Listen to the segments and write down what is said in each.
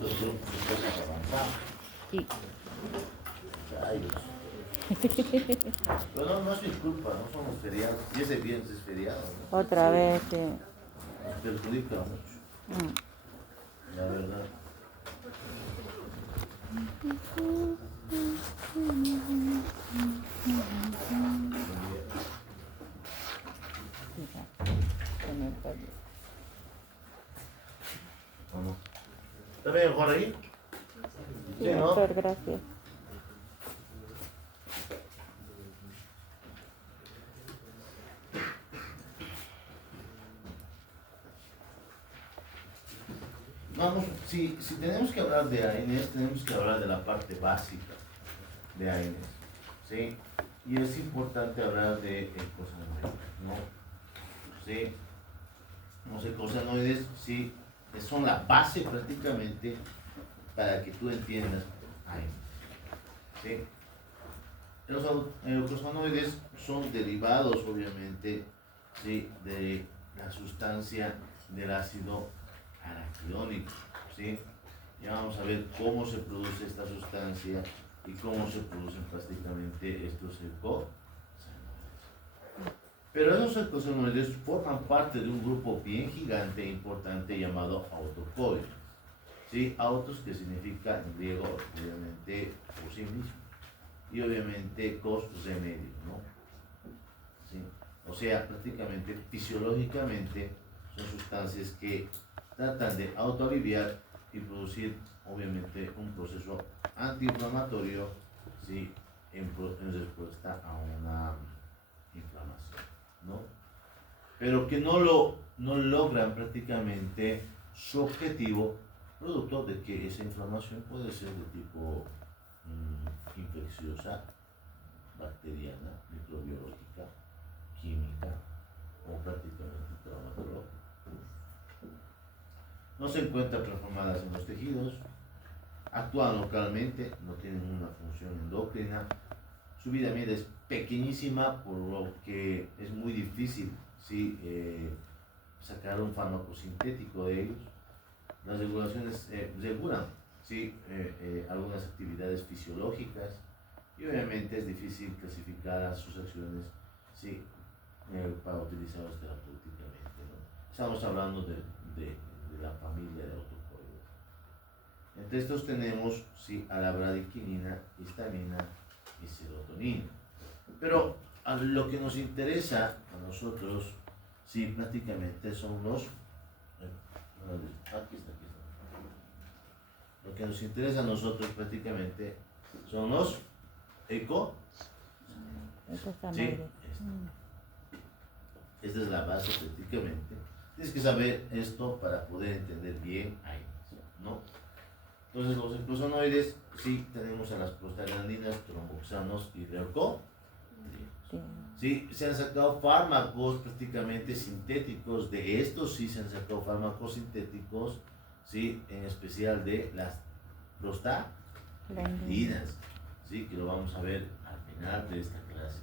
nosotros tenemos cosas avanzadas. Sí. Rayos. Pero no es mi culpa, no somos feriados. Y ese viernes es feriado, ¿no? Otra vez, sí. Nos perjudica mucho, la verdad. ¿O no? ¿Está bien mejor ahí? Sí, Sí, ¿no? doctor, gracias. Vamos, si tenemos que hablar de AINES, tenemos que hablar de la parte básica de AINES, ¿sí? Y es importante hablar de ecosanoides, ¿no? ¿Sí? Los ecosanoides, sí, son la base prácticamente para que tú entiendas AINES, ¿sí? Los ecosanoides son derivados, obviamente, ¿sí? De la sustancia del ácido araquidónico, ¿sí? Ya vamos a ver cómo se produce esta sustancia y cómo se producen prácticamente estos ecosanoides. Pero esos ecosanoides forman parte de un grupo bien gigante e importante llamado autocoides, ¿sí? Autos, que significa en griego, obviamente, por sí mismo, y obviamente cos, remedio, ¿no? ¿Sí? O sea, prácticamente, fisiológicamente, son sustancias que tratan de autoaliviar y producir, obviamente, un proceso antiinflamatorio, ¿sí? En respuesta a una inflamación, ¿no? Pero que no logran prácticamente su objetivo, producto de que esa inflamación puede ser de tipo infecciosa, bacteriana, microbiológica, química o prácticamente traumatológica. No se encuentran performadas en los tejidos, actúan localmente, no tienen una función endocrina, su vida media es pequeñísima, por lo que es muy difícil, ¿sí? Sacar un fármaco sintético de ellos. Las regulaciones regulan, ¿sí? Algunas actividades fisiológicas, y obviamente es difícil clasificar sus acciones, ¿sí? Para utilizarlos terapéuticamente, ¿no? Estamos hablando de la familia de autocoides. Entre estos tenemos, ¿sí? A la bradiquinina, histamina y serotonina. Pero a lo que nos interesa a nosotros, sí, prácticamente son los... Aquí está. Lo que nos interesa a nosotros prácticamente son los eco. Sí, esta es la base prácticamente. Tienes que saber esto para poder entender bien ahí, ¿no? Entonces los ecosanoides, sí, tenemos a las prostaglandinas, tromboxanos y leucótrienos. Sí, se han sacado fármacos prácticamente sintéticos de estos, sí se han sacado fármacos sintéticos, sí, en especial de las prostaglandinas, sí, que lo vamos a ver al final de esta clase.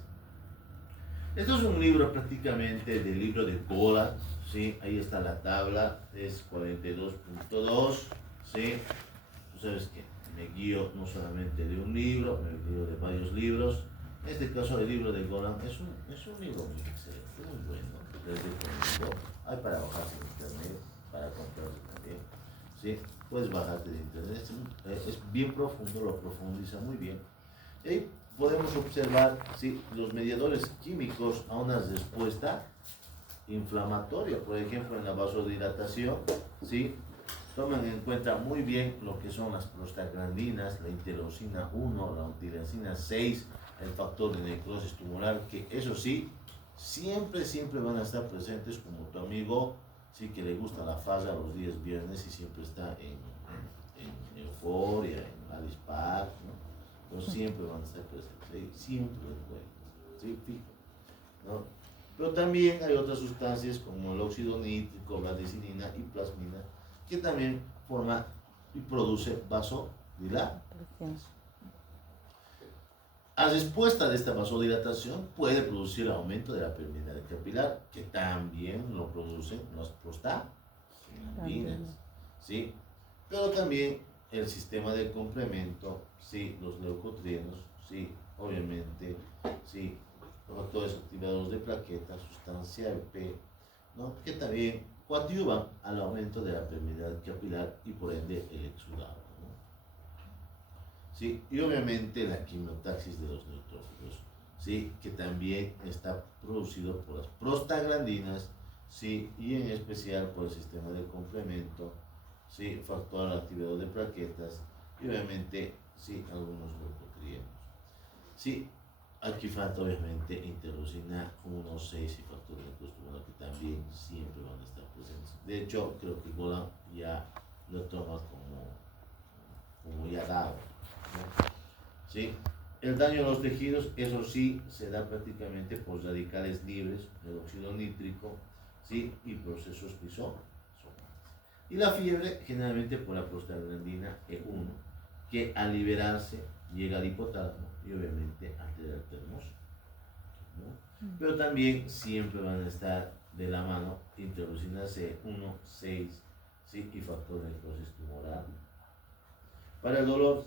Esto es un libro prácticamente del libro de Golan, sí, ahí está la tabla, es 42.2, sí. Tú sabes que me guío no solamente de un libro, me guío de varios libros. En este caso, el libro de Golan es un libro muy excelente, muy bueno. Les recomiendo. Hay para bajarse de internet, para comprarlo también. ¿Sí? Puedes bajarte de internet. Es bien profundo, lo profundiza muy bien. Y ahí podemos observar, ¿sí? Los mediadores químicos a una respuesta inflamatoria. Por ejemplo, en la vasodilatación, ¿sí? Tomen en cuenta muy bien lo que son las prostaglandinas, la interleucina 1, la utilacina 6, el factor de necrosis tumoral, que eso sí, siempre van a estar presentes, como tu amigo, sí, que le gusta la farra los días viernes y siempre está en Euforia, en Alice Park, ¿no? Entonces siempre van a estar presentes, ¿sí? Siempre lo encuentras, ¿sí? Fijo, ¿no? Pero también hay otras sustancias como el óxido nítrico, la bradicina y plasmina, que también forma y produce vasodilatación. A respuesta de esta vasodilatación puede producir aumento de la permeabilidad capilar, que también lo producen las prostaglandinas, ¿sí? Pero también el sistema de complemento, sí, los leucotrienos, sí, obviamente, sí, los factores activadores de plaquetas, sustancia P, ¿no? Que también coadyuvan al aumento de la permeabilidad capilar y por ende el exudado, ¿no? Sí, y obviamente la quimiotaxis de los neutrófilos, sí, que también está producido por las prostaglandinas, sí, y en especial por el sistema de complemento, sí, factor activador de plaquetas y obviamente, sí, algunos leucotrienos. Sí, aquí falta obviamente interleucina 1, 6 y factor de costumbre que también siempre van a estar presentes. De hecho, creo que Golan ya lo toma como ya dado, ¿no? ¿Sí? El daño a los tejidos, eso sí, se da prácticamente por radicales libres, el óxido nítrico, ¿sí? Y procesos lisosomas. Y la fiebre, generalmente por la prostaglandina E1, que al liberarse llega al hipotálamo y obviamente altera el termómetro, ¿no? Pero también siempre van a estar de la mano interleucina C1, 6, ¿sí? Y factor de necrosis tumoral. Para el dolor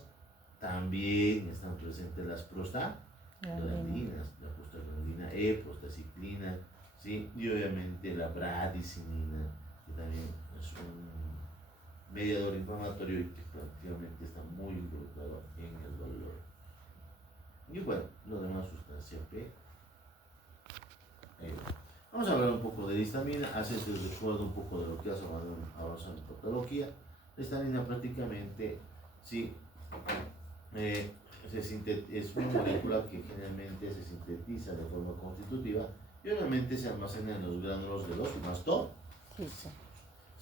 también están presentes las prostaglandinas, la prostaglandina E, prostaciclina, ¿sí? Y obviamente la bradicinina, que también es un mediador inflamatorio y que prácticamente está muy involucrado en el dolor. Y bueno, lo demás sustancia P. Vamos a hablar un poco de histamina, hacerse el recuerdo un poco de lo que hace avanzar en patología. La histamina prácticamente, sí, es una molécula que generalmente se sintetiza de forma constitutiva y obviamente se almacena en los gránulos de los mastócitos.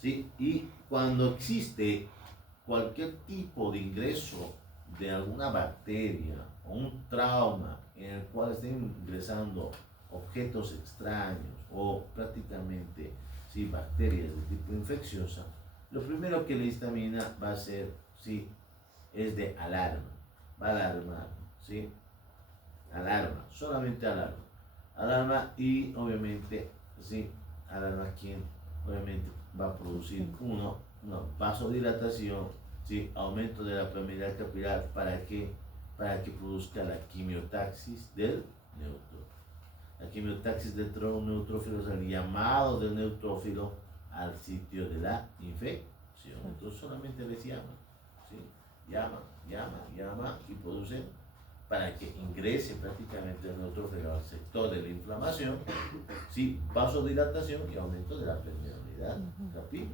¿Sí? Y cuando existe cualquier tipo de ingreso de alguna bacteria o un trauma en el cual estén ingresando objetos extraños o prácticamente, ¿sí?, bacterias de tipo infecciosa, lo primero que la histamina va a hacer, ¿sí?, es de alarma, va a alarmar, ¿sí? Alarma, solamente alarma. Alarma y obviamente, ¿sí?, alarma quien obviamente va a producir una vasodilatación, ¿sí?, aumento de la permeabilidad capilar. ¿Para qué? Para que produzca la quimiotaxis del neutrófilo. La quimiotaxis del neutrófilo es el llamado del neutrófilo al sitio de la infección. Entonces solamente les llama, ¿sí? Llama y produce para que ingrese prácticamente el neutrófilo al sector de la inflamación, ¿sí?, vasodilatación y aumento de la permeabilidad capilar.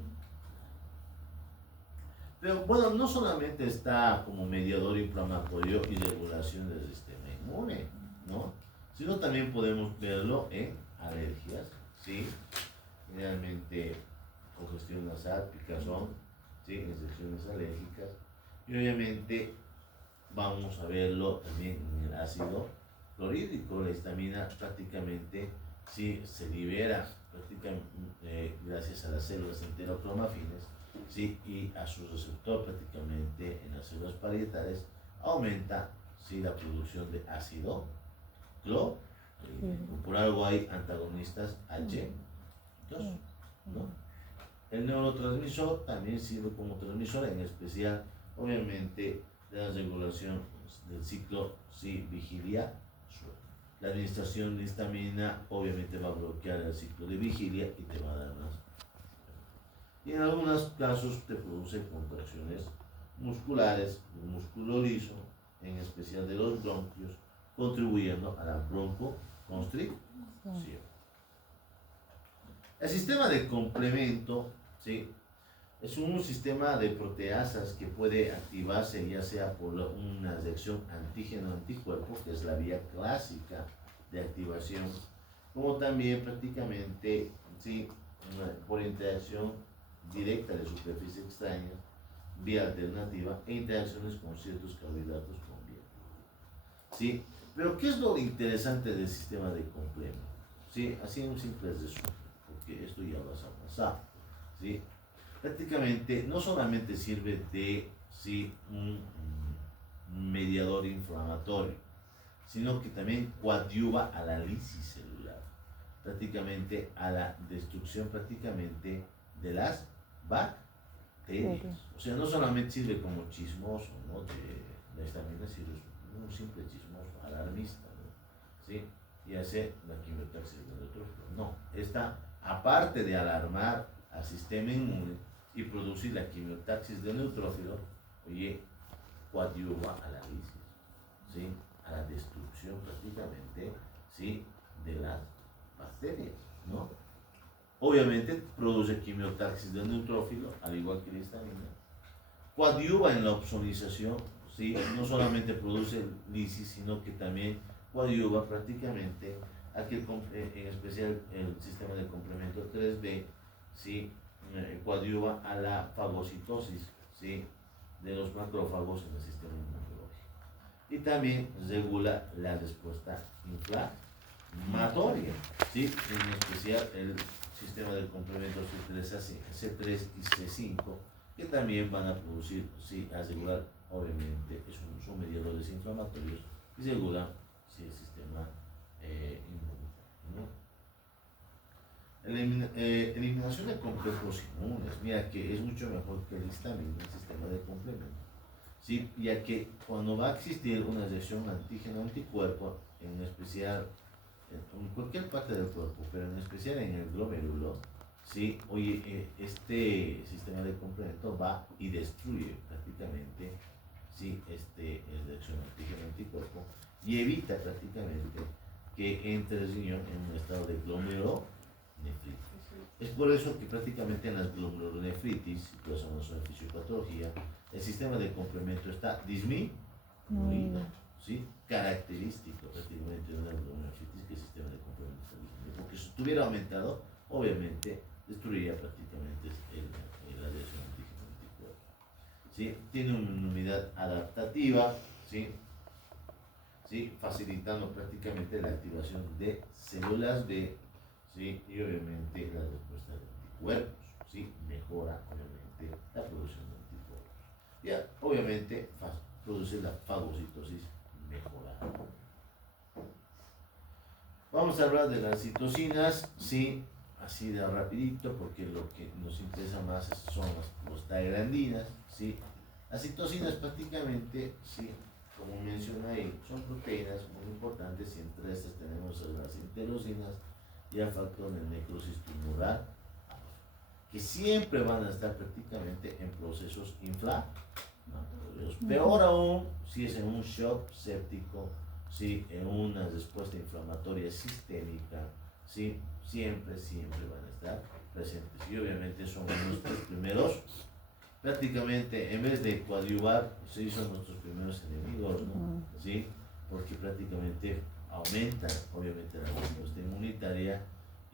Pero bueno, no solamente está como mediador inflamatorio y regulación del sistema inmune, ¿no?, sino también podemos verlo en alergias, ¿sí? Generalmente congestión nasal, picazón, ¿sí?, infecciones alérgicas, y obviamente vamos a verlo también en el ácido clorhídrico. La histamina prácticamente, sí, se libera prácticamente gracias a las células enterocromafines, sí, y a su receptor prácticamente en las células parietales aumenta, sí, la producción de ácido clorhídrico. Por algo hay antagonistas H2, ¿no? El neurotransmisor también sirve como transmisor, en especial obviamente de la regulación del ciclo, sí, vigilia sueño. La administración de histamina obviamente va a bloquear el ciclo de vigilia y te va a dar más. Y en algunos casos te produce contracciones musculares, el músculo liso, en especial de los bronquios, contribuyendo a la broncoconstricción. El sistema de complemento, ¿sí?, es un sistema de proteasas que puede activarse ya sea por una reacción antígeno-anticuerpo, que es la vía clásica de activación, como también prácticamente, ¿sí?, por interacción directa de superficies extrañas, vía alternativa e interacciones con ciertos carbohidratos con vía. ¿Sí? Pero ¿qué es lo interesante del sistema de complemento? ¿Sí? Así en un simple resumen, porque esto ya vas a pasar, ¿sí? Prácticamente no solamente sirve de, sí, un mediador inflamatorio, sino que también coadyuva a la lisis celular, prácticamente a la destrucción prácticamente de las bacterias. bacterias. O sea, no solamente sirve como chismoso, ¿no? La histamina sirve un simple chismoso, alarmista, ¿no? ¿Sí? Y hace la quimiotaxis del neutrófilo. No, esta, aparte de alarmar al sistema inmune y producir la quimiotaxis del neutrófilo, oye, coadyuva a la lisis, ¿sí? A la destrucción prácticamente, ¿sí? De las bacterias, ¿no? Obviamente produce quimiotaxis del neutrófilo, al igual que la histamina. Coadyuva en la opsonización, ¿sí? No solamente produce lisis, sino que también coadyuva prácticamente a que, en especial el sistema de complemento 3B, ¿sí? Coadyuva a la fagocitosis, ¿sí? De los macrófagos en el sistema inmunológico. Y también regula la respuesta inflamatoria, ¿sí? En especial el sistema de complemento C3 y C5, que también van a producir, sí, asegurar, obviamente, son mediadores inflamatorios y regulan, sí, el sistema inmunitario, ¿no? Eliminación de complejos inmunes, mira que es mucho mejor que el histamina, el sistema de complemento, ¿sí? Ya que cuando va a existir una reacción antígeno-anticuerpo, en especial en cualquier parte del cuerpo, pero en especial en el glomérulo, ¿sí? Oye, este sistema de complemento va y destruye prácticamente, ¿sí? Reacción antígeno-anticuerpo y evita prácticamente que entre el riñón en un estado de glomerulonefritis. Es por eso que prácticamente en las glomerulonefritis, si tú haces una fisiopatología, el sistema de complemento está disminuido, ¿sí? Característico prácticamente de una glomerulonefritis que el sistema de complemento está disminuido. Porque si estuviera aumentado, obviamente destruiría prácticamente la reacción antígeno-anticuerpo, ¿sí? Tiene una inmunidad adaptativa, ¿sí? ¿Sí? Facilitando prácticamente la activación de células B, ¿sí? Y obviamente la respuesta de anticuerpos, ¿sí? Mejora obviamente la producción de anticuerpos. Ya, obviamente produce la fagocitosis mejorada. Vamos a hablar de las citocinas, ¿sí? Así de rapidito, porque lo que nos interesa más son las prostaglandinas, ¿sí? Las citocinas prácticamente, ¿sí? Como mencioné ahí, son proteínas muy importantes y entre estas tenemos las interleucinas y el factor de necrosis tumoral, que siempre van a estar prácticamente en procesos inflamatorios. Peor aún si es en un shock séptico, ¿sí? En una respuesta inflamatoria sistémica, ¿sí? Siempre van a estar presentes. Y obviamente son nuestros primeros, prácticamente en vez de coadyuvar, sí, son nuestros primeros enemigos, ¿no? ¿Sí? Porque prácticamente aumentan, obviamente, la respuesta inmunitaria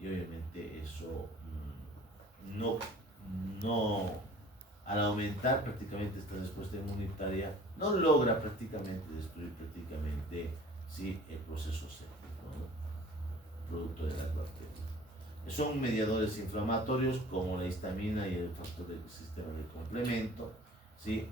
y obviamente eso al aumentar prácticamente esta respuesta inmunitaria, no logra prácticamente destruir prácticamente, ¿sí? El proceso séptico, ¿no? Producto de las bacterias. Son mediadores inflamatorios como la histamina y el factor del sistema de complemento, ¿sí?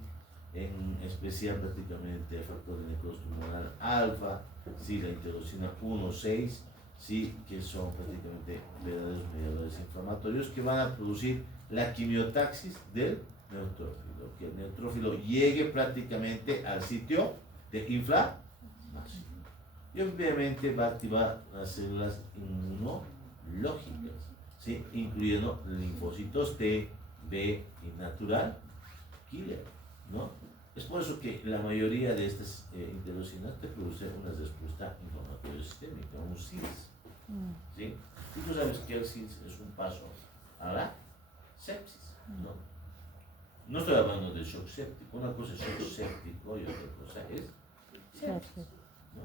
En especial prácticamente el factor de necrosis tumoral alfa, ¿sí? La interleucina 1-6, ¿sí? Que son prácticamente verdaderos mediadores inflamatorios que van a producir la quimiotaxis del neutrófilo, que el neutrófilo llegue prácticamente al sitio de inflamación y obviamente va a activar las células inmunológicas, ¿sí? Incluyendo linfocitos T, B y natural killer, ¿no? Es por eso que la mayoría de estas interleucinas te produce una respuesta inflamatoria sistémica, un SIDS, ¿sí? Y tú sabes que el SIDS es un paso a la sepsis, ¿no? No estoy hablando de shock séptico, una cosa es shock séptico y otra cosa es sepsis, ¿no?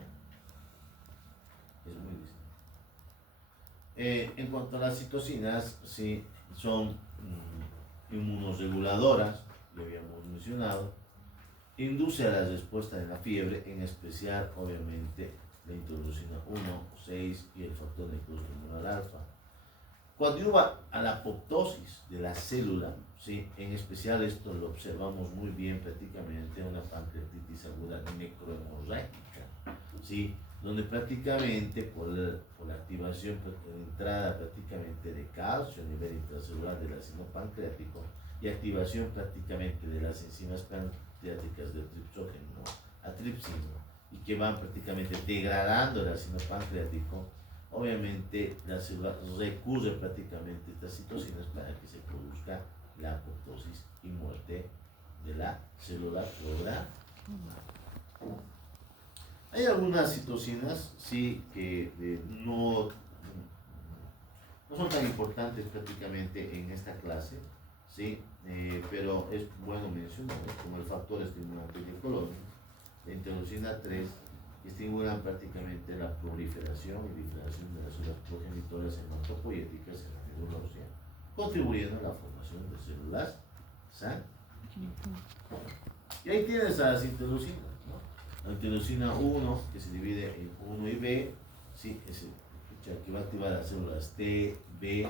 Es muy distinto. En cuanto a las citocinas, sí, son inmunoreguladoras, lo habíamos mencionado, induce a la respuesta de la fiebre, en especial, obviamente, la interleucina 1, 6 y el factor necrosis tumoral alfa. Coadyuva a la apoptosis de la célula, ¿sí? En especial esto lo observamos muy bien prácticamente en una pancreatitis aguda necrohemorrágica, ¿sí? Donde prácticamente por la activación, la entrada prácticamente de calcio a nivel intracelular del ácido pancreático y activación prácticamente de las enzimas pancreáticas del tripsógeno a tripsino y que van prácticamente degradando el ácido pancreático, obviamente la célula recurre prácticamente a estas citocinas para que se produzca la apoptosis y muerte de la célula programada. Hay algunas citocinas, sí, que no son tan importantes prácticamente en esta clase, sí, pero es bueno mencionar, como el factor estimulante de colonia, la interleucina 3, que estimulan prácticamente la proliferación y diferenciación de las células progenitoras hematopoyéticas en la médula ósea, contribuyendo a la formación de células sanas. Y ahí tienes a las interleucinas, ¿no? La interleucina 1, que se divide en 1 y B, sí, que va a activar las células T, B,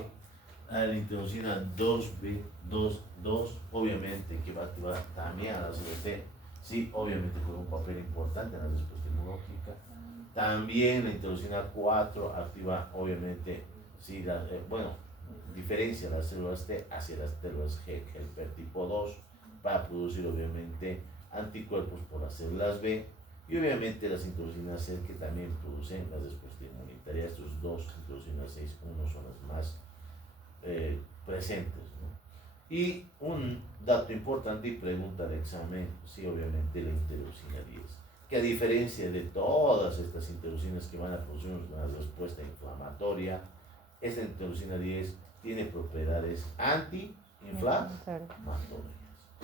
a la interleucina 2B, 2, obviamente, que va a activar también a la célula T, sí, obviamente juega un papel importante en la respuesta inmunológica. También la interleucina 4 activa, obviamente, sí, diferencia las células T hacia las células helper tipo 2 para producir, obviamente, anticuerpos por las células B y, obviamente, las interleucinas C que también producen la respuesta inmunitaria. Estos dos, interleucinas 6, 1 son las más presentes, ¿no? Y un dato importante y pregunta de examen, sí, obviamente la interleucina 10, que a diferencia de todas estas interleucinas que van a producir una respuesta inflamatoria, esta interleucina 10 tiene propiedades antiinflamatorias,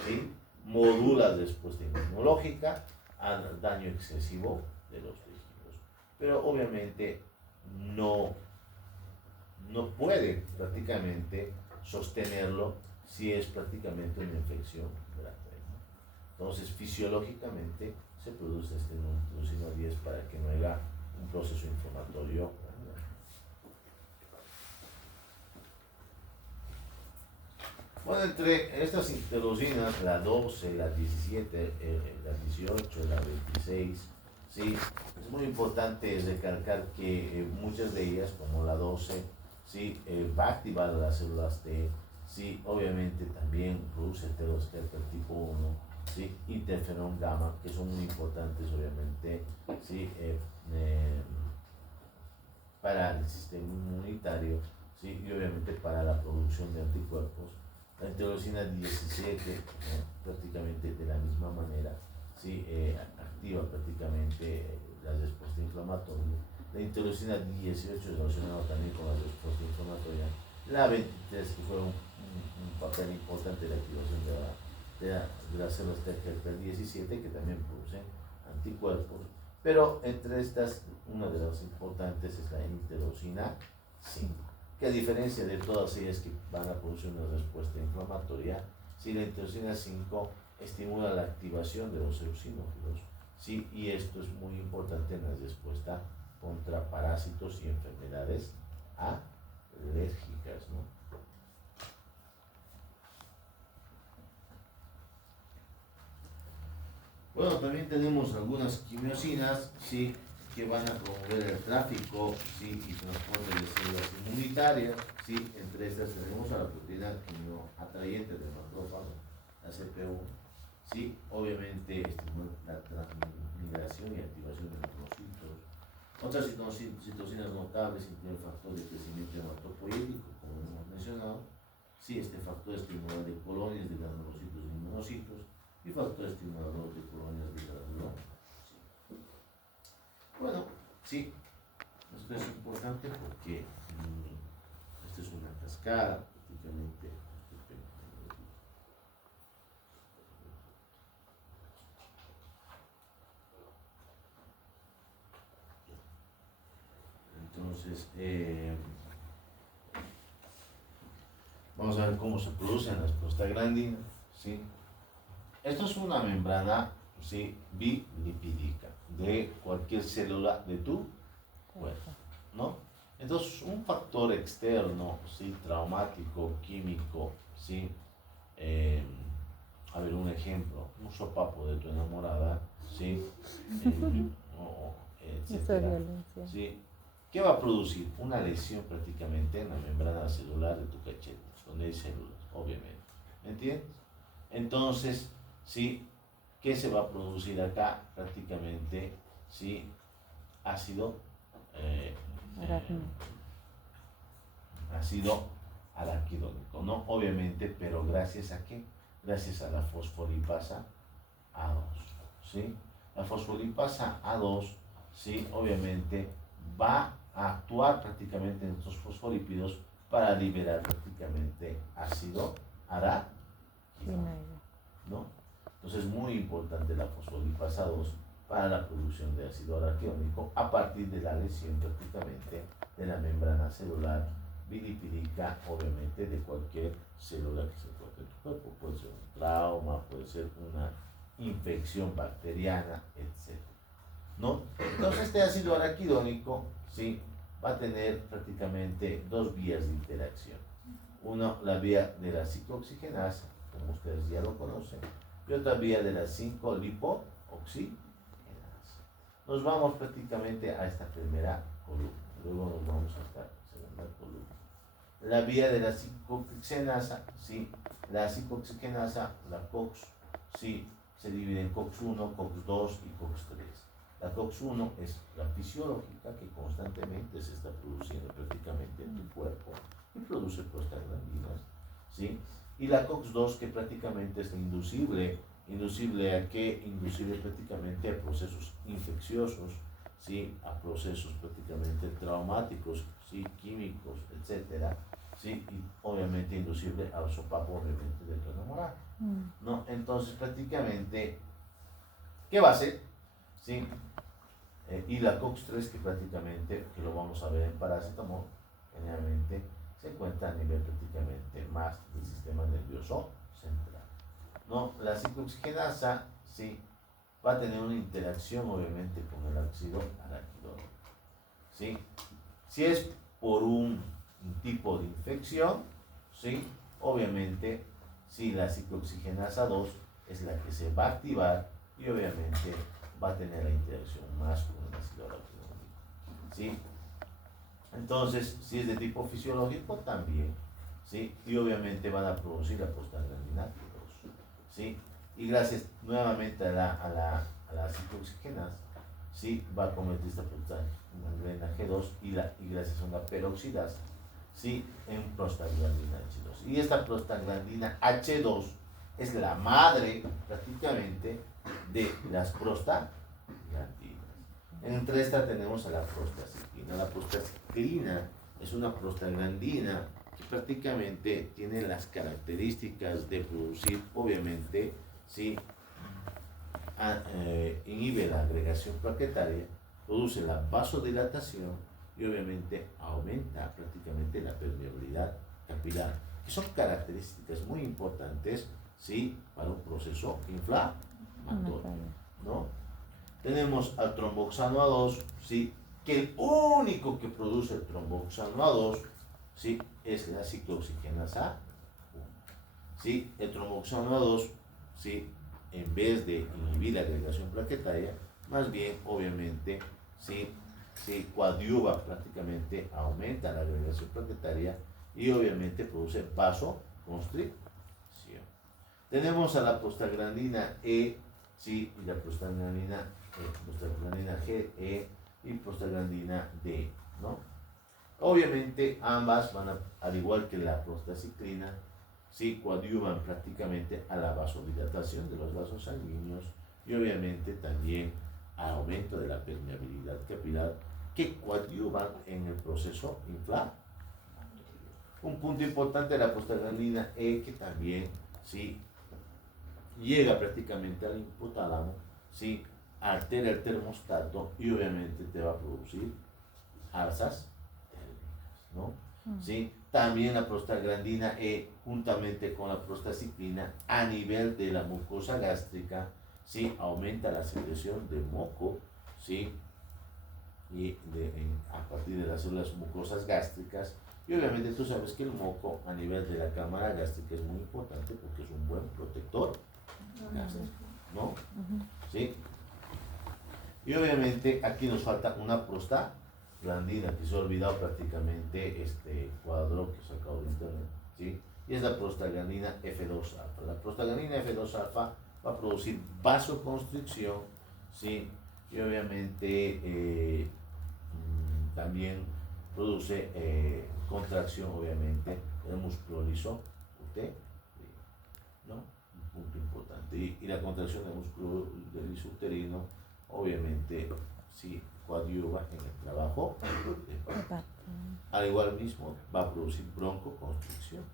¿sí? Modula la respuesta inmunológica al daño excesivo de los tejidos, pero obviamente no puede prácticamente sostenerlo si es prácticamente una infección de la piel. Entonces, fisiológicamente se produce este interleucina 10 para que no haya un proceso inflamatorio. Bueno, entre estas interleucinas, la 12, la 17, la 18, la 26, ¿sí? Es muy importante recalcar que muchas de ellas, como la 12, ¿sí? Va a activar las células T, ¿sí? Obviamente también produce telos helper tipo 1, ¿sí? Interferón gamma, que son muy importantes, obviamente, ¿sí? Para el sistema inmunitario, ¿sí? Y obviamente para la producción de anticuerpos. La interleucina 17, prácticamente de la misma manera, ¿sí? Activa prácticamente la respuesta inflamatoria. La interleucina 18 es relacionada también con la respuesta inflamatoria. La 23, que fue un papel importante de la activación de las células T helper 17, que también producen anticuerpos. Pero entre estas, una de las importantes es la interleucina 5, que a diferencia de todas ellas que van a producir una respuesta inflamatoria, si la interleucina 5 estimula la activación de los eosinófilos, ¿sí? Y esto es muy importante en la respuesta contra parásitos y enfermedades alérgicas, ¿no? Bueno, también tenemos algunas quimiosinas, ¿sí? Que van a promover el tráfico, ¿sí? Y transporte de células inmunitarias, ¿sí? Entre estas tenemos a la proteína quimioatrayente del macrófago, la CP1, ¿sí? Obviamente estimula la transmigración y activación de neurocitos. Otras citocinas notables incluyen el factor de crecimiento hematopoyético, como hemos mencionado, ¿sí? Este factor estimulador de colonias de granulocitos y monocitos y factor estimulador de colonias de granulocitos. Bueno, sí, esto es importante porque esta es una cascada, prácticamente. Entonces, vamos a ver cómo se producen las prostaglandinas, ¿sí? Esto es una membrana, ¿sí? Bilipídica de cualquier célula de tu cuerpo, ¿no? Entonces, un factor externo, ¿sí? Traumático, químico, ¿sí? A ver, un ejemplo, un sopapo de tu enamorada, ¿sí? Etcétera, ¿sí? ¿Qué va a producir? Una lesión prácticamente en la membrana celular de tu cachete, donde hay células, obviamente. ¿Me entiendes? Entonces, ¿sí? ¿Qué se va a producir acá? Prácticamente, ¿sí? Ácido, Arácnido. ácido araquidónico, ¿no? Obviamente, pero ¿gracias a qué? Gracias a la fosfolipasa A2, ¿sí? La fosfolipasa A2, ¿sí? Obviamente va a actuar prácticamente en estos fosfolípidos para liberar prácticamente ácido aráquido, ¿no? Entonces es muy importante la fosfolipasa 2 para la producción de ácido araquidónico a partir de la lesión prácticamente de la membrana celular bilipídica, obviamente de cualquier célula que se encuentre en tu cuerpo. Puede ser un trauma, puede ser una infección bacteriana, etc. ¿No? Entonces este ácido araquidónico, ¿sí? Va a tener prácticamente dos vías de interacción. Una, la vía de la ciclooxigenasa, como ustedes ya lo conocen, y otra vía de la 5-lipooxigenasa. Nos vamos prácticamente a esta primera columna, luego nos vamos a esta segunda columna. La vía de la ciclooxigenasa, ¿sí? La ciclooxigenasa, la COX, ¿sí? Se divide en COX-1, COX-2 y COX-3. La COX-1 es la fisiológica que constantemente se está produciendo prácticamente en tu cuerpo y produce prostaglandinas, ¿sí? Y la COX-2 que prácticamente es inducible. ¿Inducible a qué? Inducible prácticamente a procesos infecciosos, ¿sí? A procesos prácticamente traumáticos, ¿sí? Químicos, etcétera, ¿sí? Y obviamente inducible al sopapo, obviamente, del tono moral, ¿no? Entonces prácticamente, ¿qué va a hacer? ¿Sí? Y la COX-3 que prácticamente, que lo vamos a ver en paracetamol, generalmente se encuentra a nivel prácticamente más del sistema nervioso central, ¿no? La ciclooxigenasa, ¿sí? Va a tener una interacción obviamente con el ácido araquidónico, ¿sí? Si es por un tipo de infección, ¿sí? Obviamente, sí, la ciclooxigenasa 2 es la que se va a activar y obviamente va a tener la interacción más con el ácido araquidónico, ¿sí? Entonces, si es de tipo fisiológico, también, ¿sí? Y obviamente van a producir la prostaglandina 2, ¿sí? Y gracias nuevamente a la ciclooxigenasa, ¿sí? Va a convertir esta prostaglandina G2 y gracias a una peroxidasa, ¿sí? En prostaglandina H2. Y esta prostaglandina H2 es la madre prácticamente de las prostaglandinas. Entre esta tenemos a la prostaciclina. La prostaciclina es una prostaglandina que prácticamente tiene las características de producir, obviamente, ¿sí? Inhibe la agregación plaquetaria, produce la vasodilatación y obviamente aumenta prácticamente la permeabilidad capilar, que son características muy importantes, ¿sí? Para un proceso inflamatorio, ¿no? Tenemos al tromboxano A2, ¿sí? Que el único que produce el tromboxano A2, ¿sí? Es la ciclooxigenasa 1, ¿sí? El tromboxano A2, ¿sí? En vez de inhibir la agregación plaquetaria, más bien, obviamente, ¿sí? Coadyuva prácticamente, aumenta la agregación plaquetaria y obviamente produce vasoconstricción. Tenemos a la prostaglandina E, ¿sí? Y la prostaglandina GE y prostaglandina D, ¿no? Obviamente ambas van a, al igual que la prostaciclina, ¿sí? Coadyuvan prácticamente a la vasodilatación de los vasos sanguíneos y obviamente también al aumento de la permeabilidad capilar, que coadyuvan en el proceso inflamatorio. Un punto importante de la prostaglandina E, que también, ¿sí? Llega prácticamente al hipotálamo, ¿sí? Altera el termostato y obviamente te va a producir alzas térmicas, ¿no? ¿Sí? También la prostaglandina E, juntamente con la prostaciclina, a nivel de la mucosa gástrica, ¿sí? Aumenta la secreción de moco, ¿sí? Y a partir de las células mucosas gástricas. Y obviamente tú sabes que el moco a nivel de la cámara gástrica es muy importante porque es un buen protector gástrico, ¿no? ¿Sí? Y obviamente aquí nos falta una prostaglandina, que se ha olvidado prácticamente este cuadro que he sacado de internet, ¿sí? y es la prostaglandina F2-alfa. La prostaglandina F2-alfa va a producir vasoconstricción, ¿sí? Y obviamente también produce contracción, obviamente, del músculo liso, ¿usted? ¿No? Un punto importante. Y la contracción del músculo del liso uterino, obviamente, sí, coadyuva en el trabajo de parto. Al igual mismo, va a producir broncoconstricción, ¿no?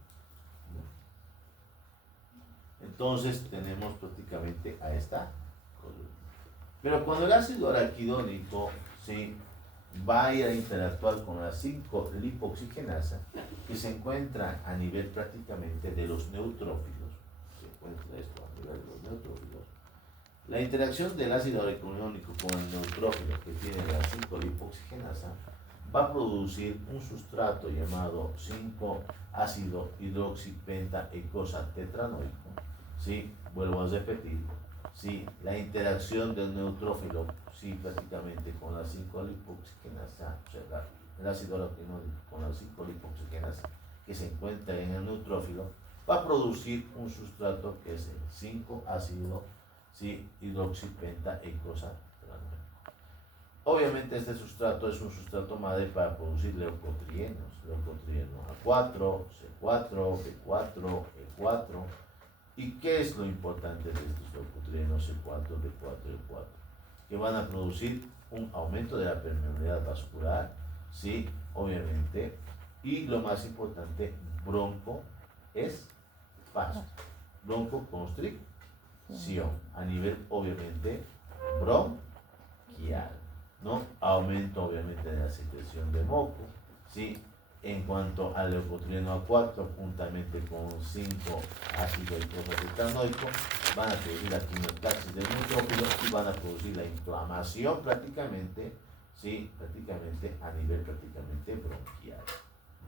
Entonces, tenemos prácticamente a esta columna. Pero cuando el ácido araquidónico, sí, va a ir a interactuar con la 5-lipoxigenasa, que se encuentra a nivel prácticamente de los neutrófilos, se encuentra esto a nivel de los neutrófilos, la interacción del ácido araquidónico con el neutrófilo que tiene la 5-lipoxigenasa va a producir un sustrato llamado 5-ácido hidroxipenta-eicosa tetranoico. ¿Sí? Vuelvo a repetir, ¿sí? La interacción del neutrófilo, sí, prácticamente con la 5-lipoxigenasa, o sea, el ácido araquidónico con la 5-lipoxigenasa que se encuentra en el neutrófilo, va a producir un sustrato que es el 5-ácido, ¿sí? hidroxipenta-eicosa tetranoico. Obviamente este sustrato es un sustrato madre para producir leucotrienos, leucotrieno A4, C4, B4, E4. ¿Y qué es lo importante de estos leucotrienos C4, B4, E4? Que van a producir un aumento de la permeabilidad vascular, sí, obviamente, y lo más importante, broncoconstricción, a nivel, obviamente, bronquial, ¿no? Aumento, obviamente, de la secreción de moco, ¿sí? En cuanto al leucotrieno A4, juntamente con 5-ácido tetranoico, van a producir la quimiotaxis del neutrófilo y van a producir la inflamación prácticamente, ¿sí? Prácticamente a nivel prácticamente bronquial,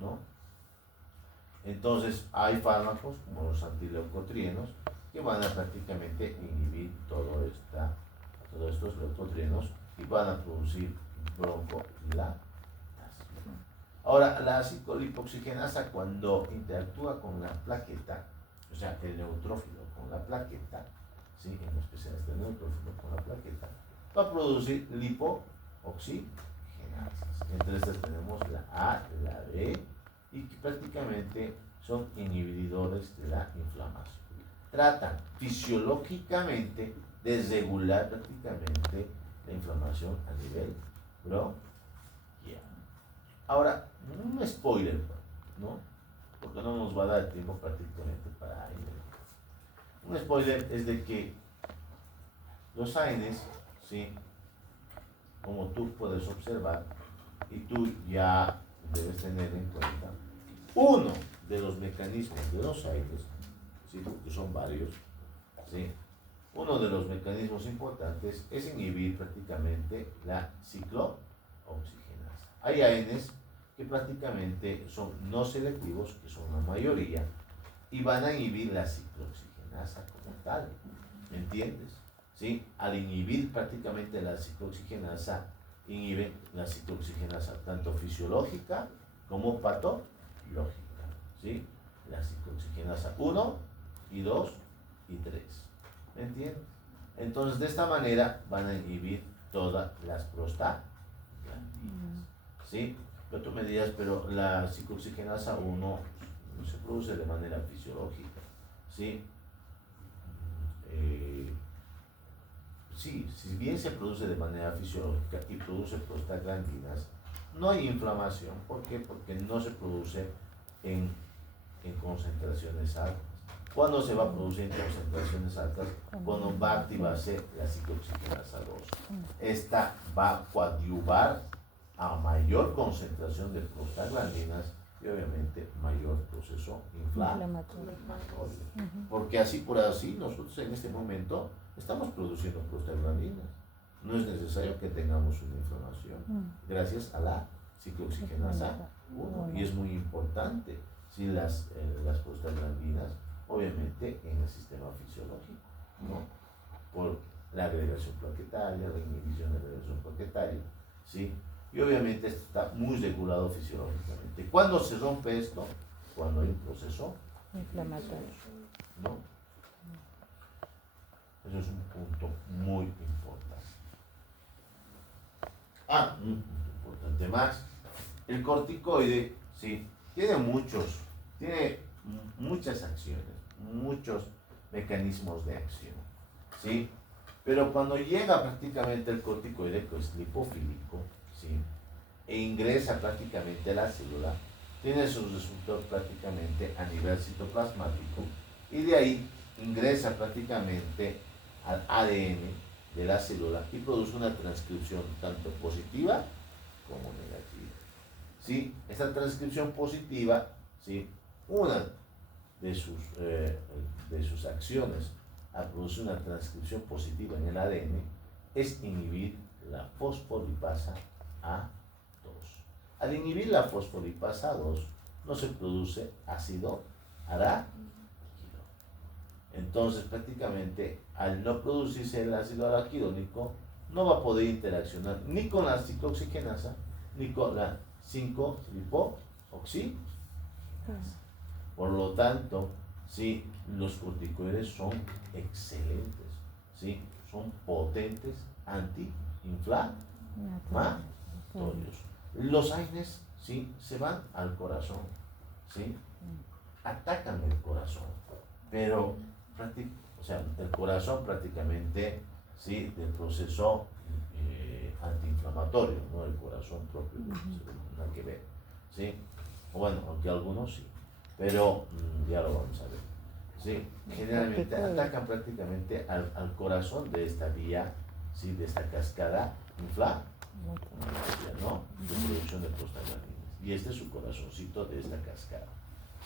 ¿no? Entonces hay fármacos como los antileucotrienos que van a prácticamente inhibir todos estos leucotrienos y van a producir broncodilación. Ahora, la 5-lipoxigenasa cuando interactúa con la plaqueta, o sea, el neutrófilo con la plaqueta, ¿sí? En especial este neutrófilo con la plaqueta, va a producir lipooxigenasas. Entre estas tenemos la A, la B, y que prácticamente son inhibidores de la inflamación. Tratan fisiológicamente de regular prácticamente la inflamación a nivel bronquial. Ahora, un spoiler, ¿no? Porque no nos va a dar tiempo prácticamente para AINES. Un spoiler es de que los AINES, ¿sí? Como tú puedes observar, y tú ya debes tener en cuenta, uno de los mecanismos de los AINES, ¿sí? Porque son varios, ¿sí? Uno de los mecanismos importantes es inhibir prácticamente la ciclooxigenasa. Hay AINES que prácticamente son no selectivos, que son la mayoría, y van a inhibir la ciclooxigenasa como tal, ¿me entiendes? ¿Sí? Al inhibir prácticamente la ciclooxigenasa, inhiben la ciclooxigenasa tanto fisiológica como patológica, ¿sí? La ciclooxigenasa 1 y 2 y 3, ¿me entiendes? Entonces de esta manera van a inhibir todas las prostaglandinas, ¿sí? Pero tú me dirás, pero la ciclooxigenasa 1 se produce de manera fisiológica, ¿sí? Sí, si bien se produce de manera fisiológica y produce prostaglandinas, no hay inflamación. ¿Por qué? Porque no se produce en concentraciones altas. ¿Cuándo se va a producir en concentraciones altas? Cuando va a activarse la ciclooxigenasa 2. Esta va a coadyuvar a mayor concentración de prostaglandinas y obviamente mayor proceso inflamatorio. Porque así por así nosotros en este momento estamos produciendo prostaglandinas. No es necesario que tengamos una inflamación gracias a la ciclooxigenasa 1. Y es muy importante, ¿sí? las prostaglandinas, obviamente en el sistema fisiológico, ¿no? Por la agregación plaquetaria, la inhibición de la agregación plaquetaria, ¿sí? Y obviamente esto está muy regulado fisiológicamente. ¿Cuándo se rompe esto? Cuando hay un proceso Inflamatorio. ¿no? Eso es un punto muy importante. Un punto importante más. El corticoide, sí, tiene muchas acciones, muchos mecanismos de acción, ¿sí? Pero cuando llega prácticamente el corticoide, que es lipofílico, ¿sí? E ingresa prácticamente a la célula, tiene sus resultados prácticamente a nivel citoplasmático y de ahí ingresa prácticamente al ADN de la célula y produce una transcripción tanto positiva como negativa. ¿Sí? Esta transcripción positiva, ¿sí? Una de sus acciones a producir una transcripción positiva en el ADN es inhibir la fosfolipasa A2. Al inhibir la fosfolipasa A2 no se produce ácido aráquido. Entonces prácticamente al no producirse el ácido araquidónico no va a poder interaccionar ni con la ciclooxigenasa ni con la 5-lipooxigenasa. Por lo tanto, sí, los corticoides son excelentes, ¿sí? Son potentes antiinflamatorios. Los AINES, ¿sí? Se van al corazón, ¿sí? Atacan el corazón, pero el corazón prácticamente, ¿sí? Del proceso antiinflamatorio, no el corazón propio, nada que ver, ¿sí? Bueno, aunque algunos sí, pero ya lo vamos a ver. Sí, generalmente atacan prácticamente al corazón de esta vía, ¿sí? De esta cascada inflamatoria, ¿no? De producción de prostaglandina. Y este es su corazoncito de esta cascada.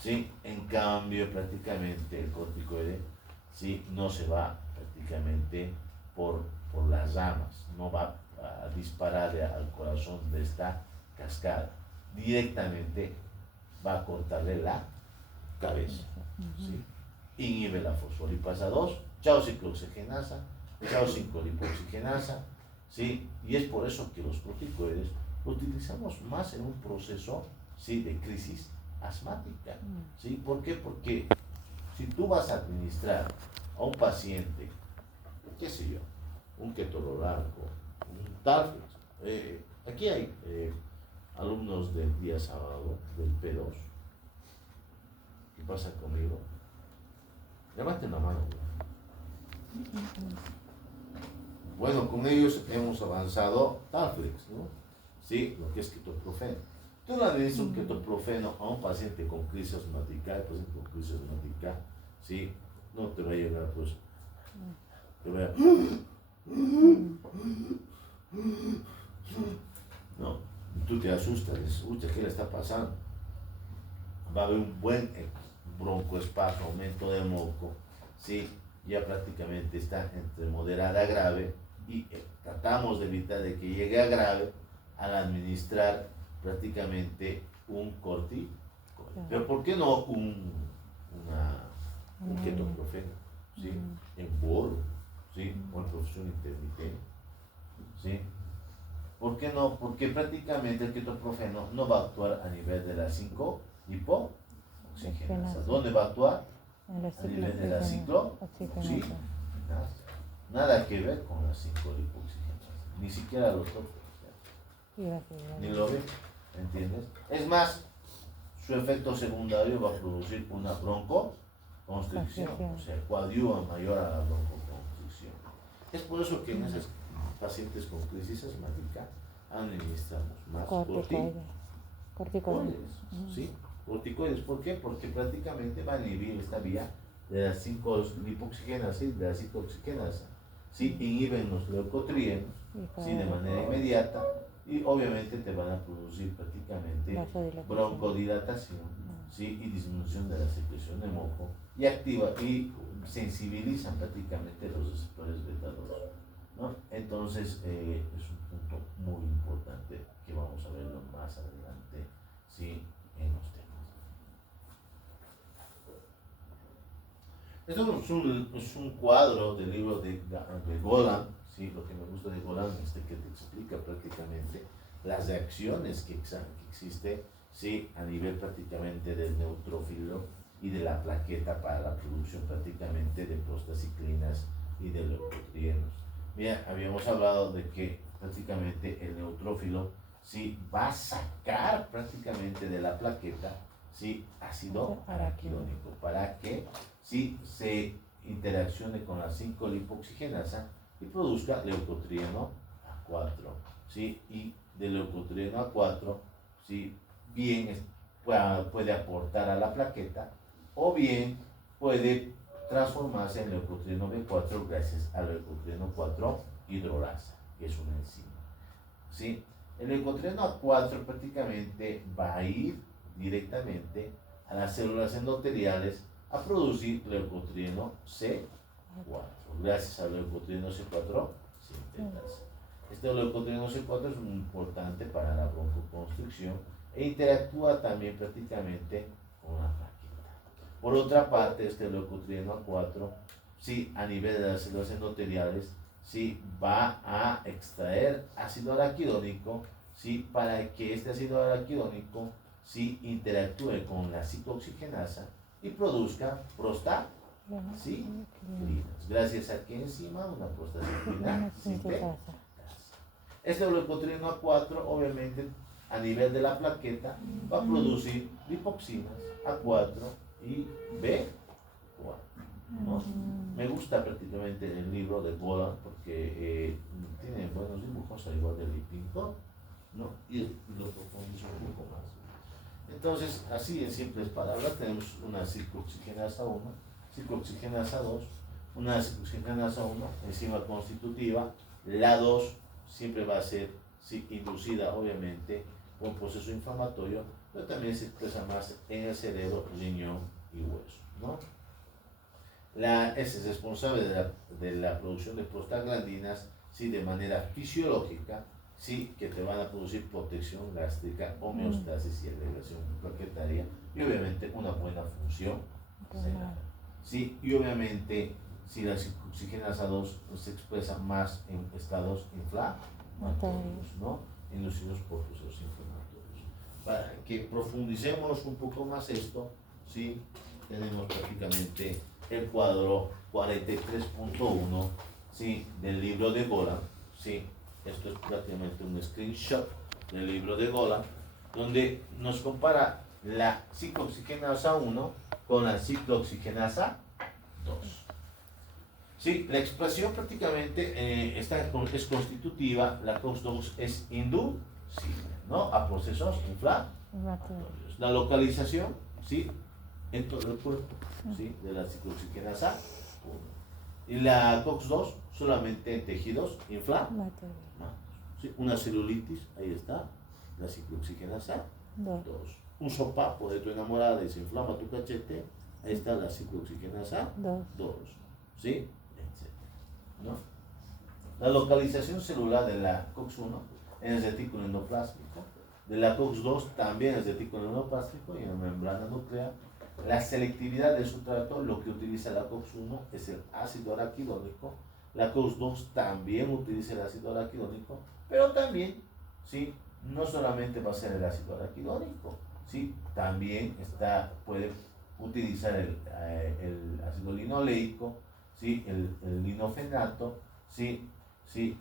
¿Sí? En cambio, prácticamente el corticoide, ¿sí? No se va prácticamente por las ramas, no va a dispararle al corazón de esta cascada. Directamente va a cortarle la cabeza. ¿Sí? Inhibe la fosfolipasa 2, chao ciclooxigenasa, chao 5-lipooxigenasa, ¿sí? Y es por eso que los corticoides lo utilizamos más en un proceso, ¿sí? De crisis asmática, ¿sí? ¿Por qué? Porque si tú vas a administrar a un paciente, qué sé yo, un ketorolaco, un Tarflex, aquí hay alumnos del día sábado del P2. ¿Qué pasa conmigo? Levanten la mano. Bueno, con ellos hemos avanzado Tarflex, ¿no? Sí, lo que es ketoprofeno. Tú le administras un ketoprofeno a un paciente con crisis asmática, ¿sí? No te va a llegar, pues, te va a... No, tú te asustas, dices, uy, ¿qué le está pasando? Va a haber un buen broncoespasmo, aumento de moco, ¿sí? Ya prácticamente está entre moderada a grave y tratamos de evitar de que llegue a grave al administrar prácticamente un corticoide. Pero ¿por qué no un ketoprofeno? ¿Sí? En bolo, ¿sí? O en profesión intermitente, ¿sí? ¿Por qué no? Porque prácticamente el ketoprofeno no va a actuar a nivel de la 5-lipooxigenasa. ¿Dónde va a actuar? A nivel de la ciclooxigenasa. Nada que ver con la 5-lipooxigenasa. Ni siquiera los otros. Ni lo ve, ¿entiendes? Es más, su efecto secundario va a producir una broncoconstricción, o sea, coadyuva mayor a la broncoconstricción. Es por eso que en esos pacientes con crisis asmática administramos más corticoides. ¿Sí? Corticoides, ¿por qué? Porque prácticamente va a inhibir esta vía de las 5-lipooxigenasa y de la ciclooxigenasa. ¿Sí? Inhiben los leucotrienos, ¿sí? De manera inmediata y obviamente te van a producir prácticamente broncodilatación, ¿sí? Y disminución de la secreción de moco y activa y sensibilizan prácticamente los receptores beta 2, ¿no? Entonces es un punto muy importante que vamos a verlo más adelante, ¿sí? En los temas. Esto es un cuadro del libro de Golan, ¿sí? Lo que me gusta de Golan es que te explica prácticamente las reacciones que existen, ¿sí? A nivel prácticamente del neutrófilo y de la plaqueta para la producción prácticamente de prostaciclinas y de leucotrienos. Mira, habíamos hablado de que prácticamente el neutrófilo sí va a sacar prácticamente de la plaqueta sí ácido araquidónico para que sí se interaccione con la 5-lipoxigenasa y produzca leucotrieno A4, ¿sí? Y de leucotrieno A4, ¿sí? Bien puede aportar a la plaqueta o bien puede transformarse en leucotrieno B4 gracias al leucotrieno 4 hidrolasa, que es una enzima, ¿sí? El leucotrieno A4 prácticamente va a ir directamente a las células endoteliales a producir leucotrieno C4, gracias al leucotrieno C4 sintetasa. Este leucotrieno C4 es muy importante para la broncoconstricción e interactúa también prácticamente con la plaqueta. Por otra parte, este leucotrieno A4, sí, a nivel de las células endoteliales, sí, va a extraer ácido araquidónico, sí, para que este ácido araquidónico sí interactúe con la ciclooxigenasa y produzca prostaciclinas. Gracias a qué enzima, una prostaciclina sintetasa. Este leucotrieno A4 obviamente a nivel de la plaqueta va a producir lipoxinas A4 y B4, ¿no? Me gusta prácticamente el libro de Golan porque tiene buenos dibujos, al igual de Lipinto, ¿no? Y lo profundizo un poco más. Entonces, así en simples palabras, tenemos una ciclooxigenasa 1, ciclooxigenasa 2, una ciclooxigenasa 1, enzima constitutiva. La 2 siempre va a ser inducida, obviamente, por un proceso inflamatorio, pero también se expresa más en el cerebro, riñón y hueso, ¿no? La S es responsable de la producción de prostaglandinas, ¿sí? De manera fisiológica, sí, que te van a producir protección gástrica, homeostasis y elevación plaquetaria, y obviamente una buena función renal. Sí, y obviamente si la ciclooxigenasa 2 se expresa más en estados inflamatorios, ¿no? Inducidos por procesos inflamatorios. Para que profundicemos un poco más esto, ¿sí? Tenemos prácticamente el cuadro 43.1, ¿sí? Del libro de Golan, ¿sí? Esto es prácticamente un screenshot del libro de Golan, donde nos compara la ciclooxigenasa 1 con la ciclooxigenasa 2. Sí, la expresión prácticamente es constitutiva, la COX-2 es inducible, ¿no? A procesos inflamatorios. La localización, ¿sí? En todo el cuerpo, ¿sí? De la ciclooxigenasa 1. Y la COX-2 solamente en tejidos inflamatorios. ¿Sí? Una celulitis, ahí está, la ciclooxigenasa 2. Un sopapo de tu enamorada y se inflama tu cachete, ahí está la ciclooxigenasa 2. ¿Sí? ¿No? La localización celular de la COX-1 en el retículo endoplásmico, de la COX-2 también en el retículo endoplásmico y en la membrana nuclear. La selectividad del sustrato, lo que utiliza la COX-1 es el ácido araquidónico, la COX-2 también utiliza el ácido araquidónico, pero también, ¿sí? No solamente va a ser el ácido araquidónico, ¿sí? También puede utilizar el ácido linoleico, ¿sí? El linofenato, ¿sí? ¿Sí?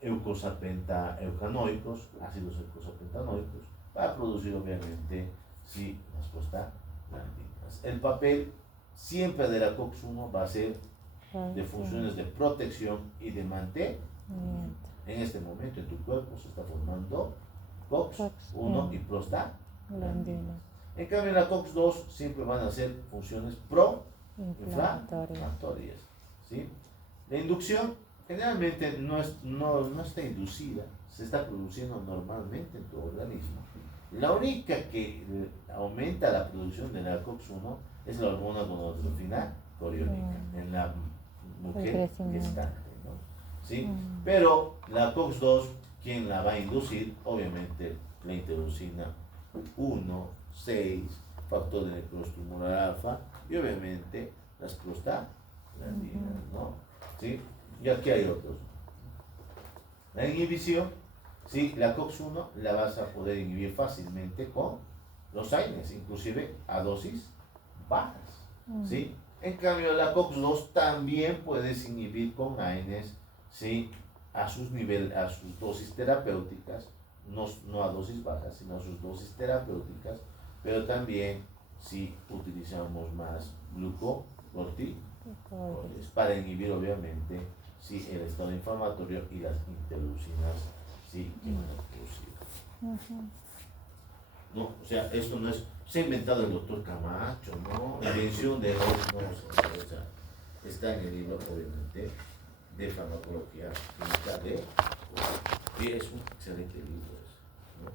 Eukosapentaeucanoicos, ácidos eukosapentanoicos, para producir obviamente, ¿sí? Las prostaglandinas. El papel siempre de la COX-1 va a ser de funciones de protección y de mantenimiento. En este momento en tu cuerpo se está formando COX-1 y prostaglandinas. En cambio, la COX-2 siempre van a ser funciones pro-inflamatorias, ¿sí? La inducción generalmente no está inducida, se está produciendo normalmente en tu organismo. La única que aumenta la producción de la COX-1 es la hormona gonadotropina coriónica en la mujer gestante, ¿no? ¿Sí? Pero la COX-2, ¿quién la va a inducir? Obviamente la interleucina 1, 6, factor de necrosis tumoral alfa y obviamente las prostaglandinas, ¿no? ¿Sí? Y aquí hay otros. La inhibición, ¿sí? La COX-1 la vas a poder inhibir fácilmente con los AINES, inclusive a dosis bajas, ¿sí? En cambio, la COX-2 también puedes inhibir con AINES, ¿sí? A sus dosis terapéuticas, no a dosis bajas, sino a sus dosis terapéuticas, pero también si utilizamos más glucocorticoides para inhibir obviamente sí, el estado inflamatorio y las interleucinas sí, que van a producir. No, o sea, esto no es, se ha inventado el doctor Camacho, ¿no? Invención de los, no, o sea, está en el libro obviamente de farmacología clínica de, y es un excelente libro eso, ¿no?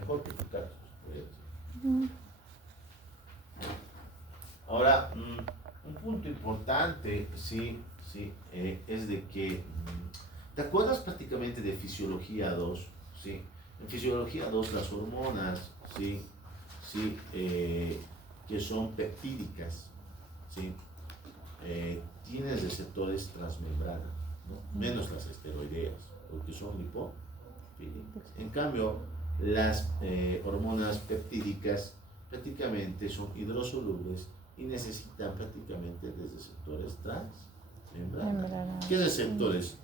Mejor que tu caso, podría decir. Ahora, un punto importante, sí, es de que, ¿te acuerdas prácticamente de Fisiología 2? Sí, en Fisiología 2 las hormonas, sí, que son peptídicas, sí, tienen receptores transmembrana, ¿no? Menos las esteroideas, porque son lipofílicas. En cambio, las hormonas peptídicas prácticamente son hidrosolubles y necesitan prácticamente de receptores transmembrana. ¿Qué receptores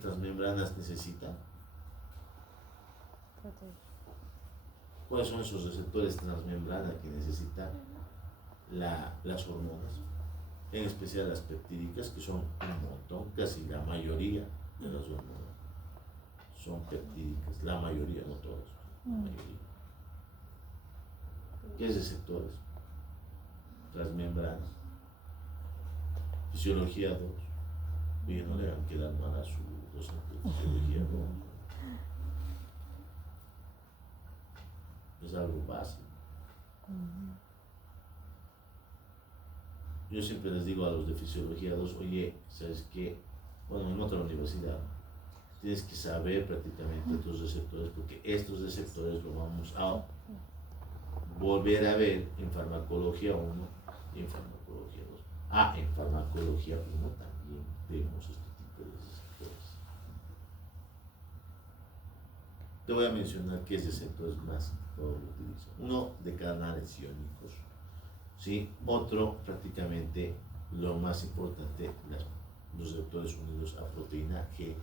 transmembranas necesitan? ¿Cuáles son esos receptores transmembrana que necesitan las hormonas? En especial las peptídicas, que son un montón, casi la mayoría de las hormonas son peptídicas, la mayoría, no todas, la mayoría. ¿Qué receptores? Transmembrana. Fisiología 2. Y no le van a quedar mal a su docente de Fisiología 2. Es algo básico. Yo siempre les digo a los de Fisiología 2, oye, ¿sabes qué? Bueno, en otra universidad, tienes que saber prácticamente tus receptores, porque estos receptores lo vamos a volver a ver en farmacología 1 y en farmacología 2. En farmacología 1 también vemos este tipo de receptores. Te voy a mencionar qué receptores más utilizo. Uno de canales iónicos, ¿sí? Otro prácticamente lo más importante, los receptores unidos a proteína G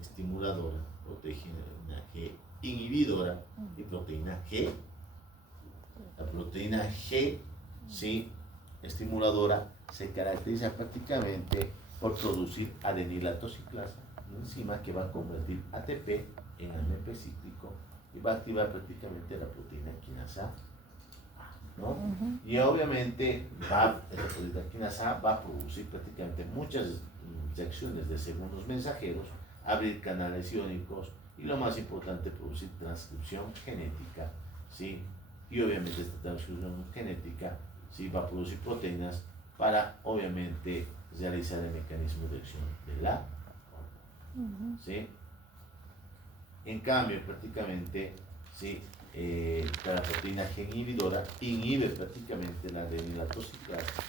estimuladora, proteína G inhibidora y proteína G. La proteína G, ¿sí? Estimuladora, se caracteriza prácticamente por producir adenilatoxiclasa, una enzima que va a convertir ATP en AMP cíclico y va a activar prácticamente la proteína quinasa A, ¿no? Y obviamente esa proteína quinasa A va a producir prácticamente muchas reacciones de segundos mensajeros, abrir canales iónicos y lo más importante, producir transcripción genética, ¿sí? Y obviamente esta transcripción genética ¿sí? Va a producir proteínas para obviamente realizar el mecanismo de acción de la ¿sí? En cambio prácticamente ¿sí? La proteína G inhibidora inhibe prácticamente la adenilatoxiclasa,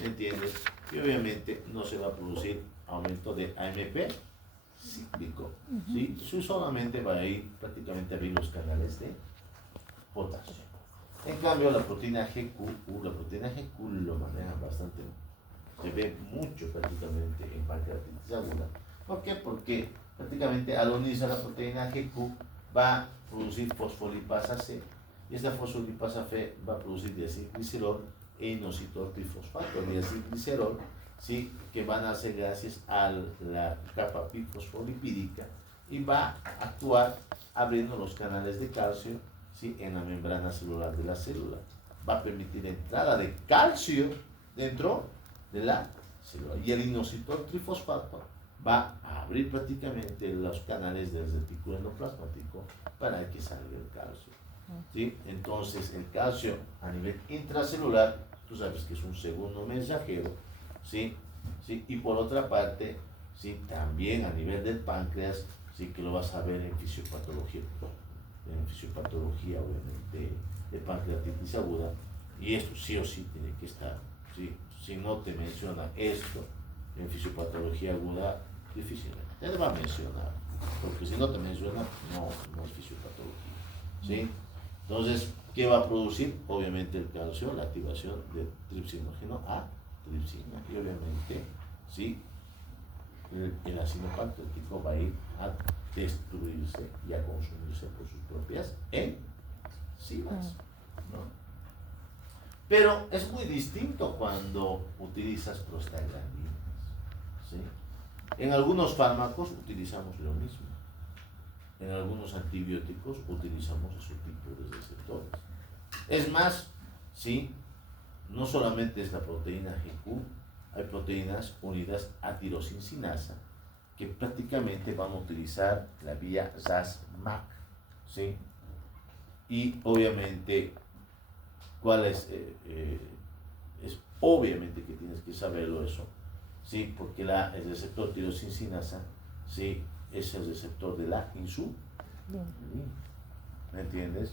¿me entiendes? Y obviamente no se va a producir aumento de AMP cíclico, ¿sí? Solamente va a ir prácticamente a abrir los canales de potasio. En cambio, la proteína GQ lo manejan bastante, se ve mucho prácticamente en pancreatitis aguda. ¿Por qué? Porque prácticamente al unirse a la proteína GQ va a producir fosfolipasa C y esta fosfolipasa C va a producir diacilglicerol e inositol trifosfato. El diacilglicerol, ¿sí? Que van a ser gracias a la capa fosfolipídica y va a actuar abriendo los canales de calcio, ¿sí? En la membrana celular de la célula. Va a permitir entrada de calcio dentro de la célula. Y el inositol trifosfato va a abrir prácticamente los canales del retículo endoplasmático para que salga el calcio, ¿sí? Entonces, el calcio a nivel intracelular, tú sabes que es un segundo mensajero, ¿sí? ¿Sí? Y por otra parte, ¿sí? También a nivel del páncreas, ¿sí? Que lo vas a ver en fisiopatología. En fisiopatología obviamente de pancreatitis aguda, y esto sí o sí tiene que estar, ¿sí? Si no te menciona esto en fisiopatología aguda, difícilmente te va a mencionar, porque si no te menciona, no es fisiopatología, ¿sí? Entonces, ¿qué va a producir? Obviamente el calcio, la activación de tripsinógeno a tripsina. Y obviamente, ¿sí? El ácido pancreático va a ir a destruirse y a consumirse por sus propias enzimas, ¿no? Pero es muy distinto cuando utilizas prostaglandinas, ¿sí? En algunos fármacos utilizamos lo mismo. En algunos antibióticos utilizamos ese tipo de receptores. Es más, ¿sí? No solamente es la proteína GQ, hay proteínas unidas a tirosincinasa que prácticamente van a utilizar la vía RAS-MAP, ¿sí? Y obviamente, ¿cuál es? Es obviamente que tienes que saberlo eso, ¿sí? Porque el receptor tirosincinasa, ¿sí? Es el receptor de la insulina. ¿Me entiendes?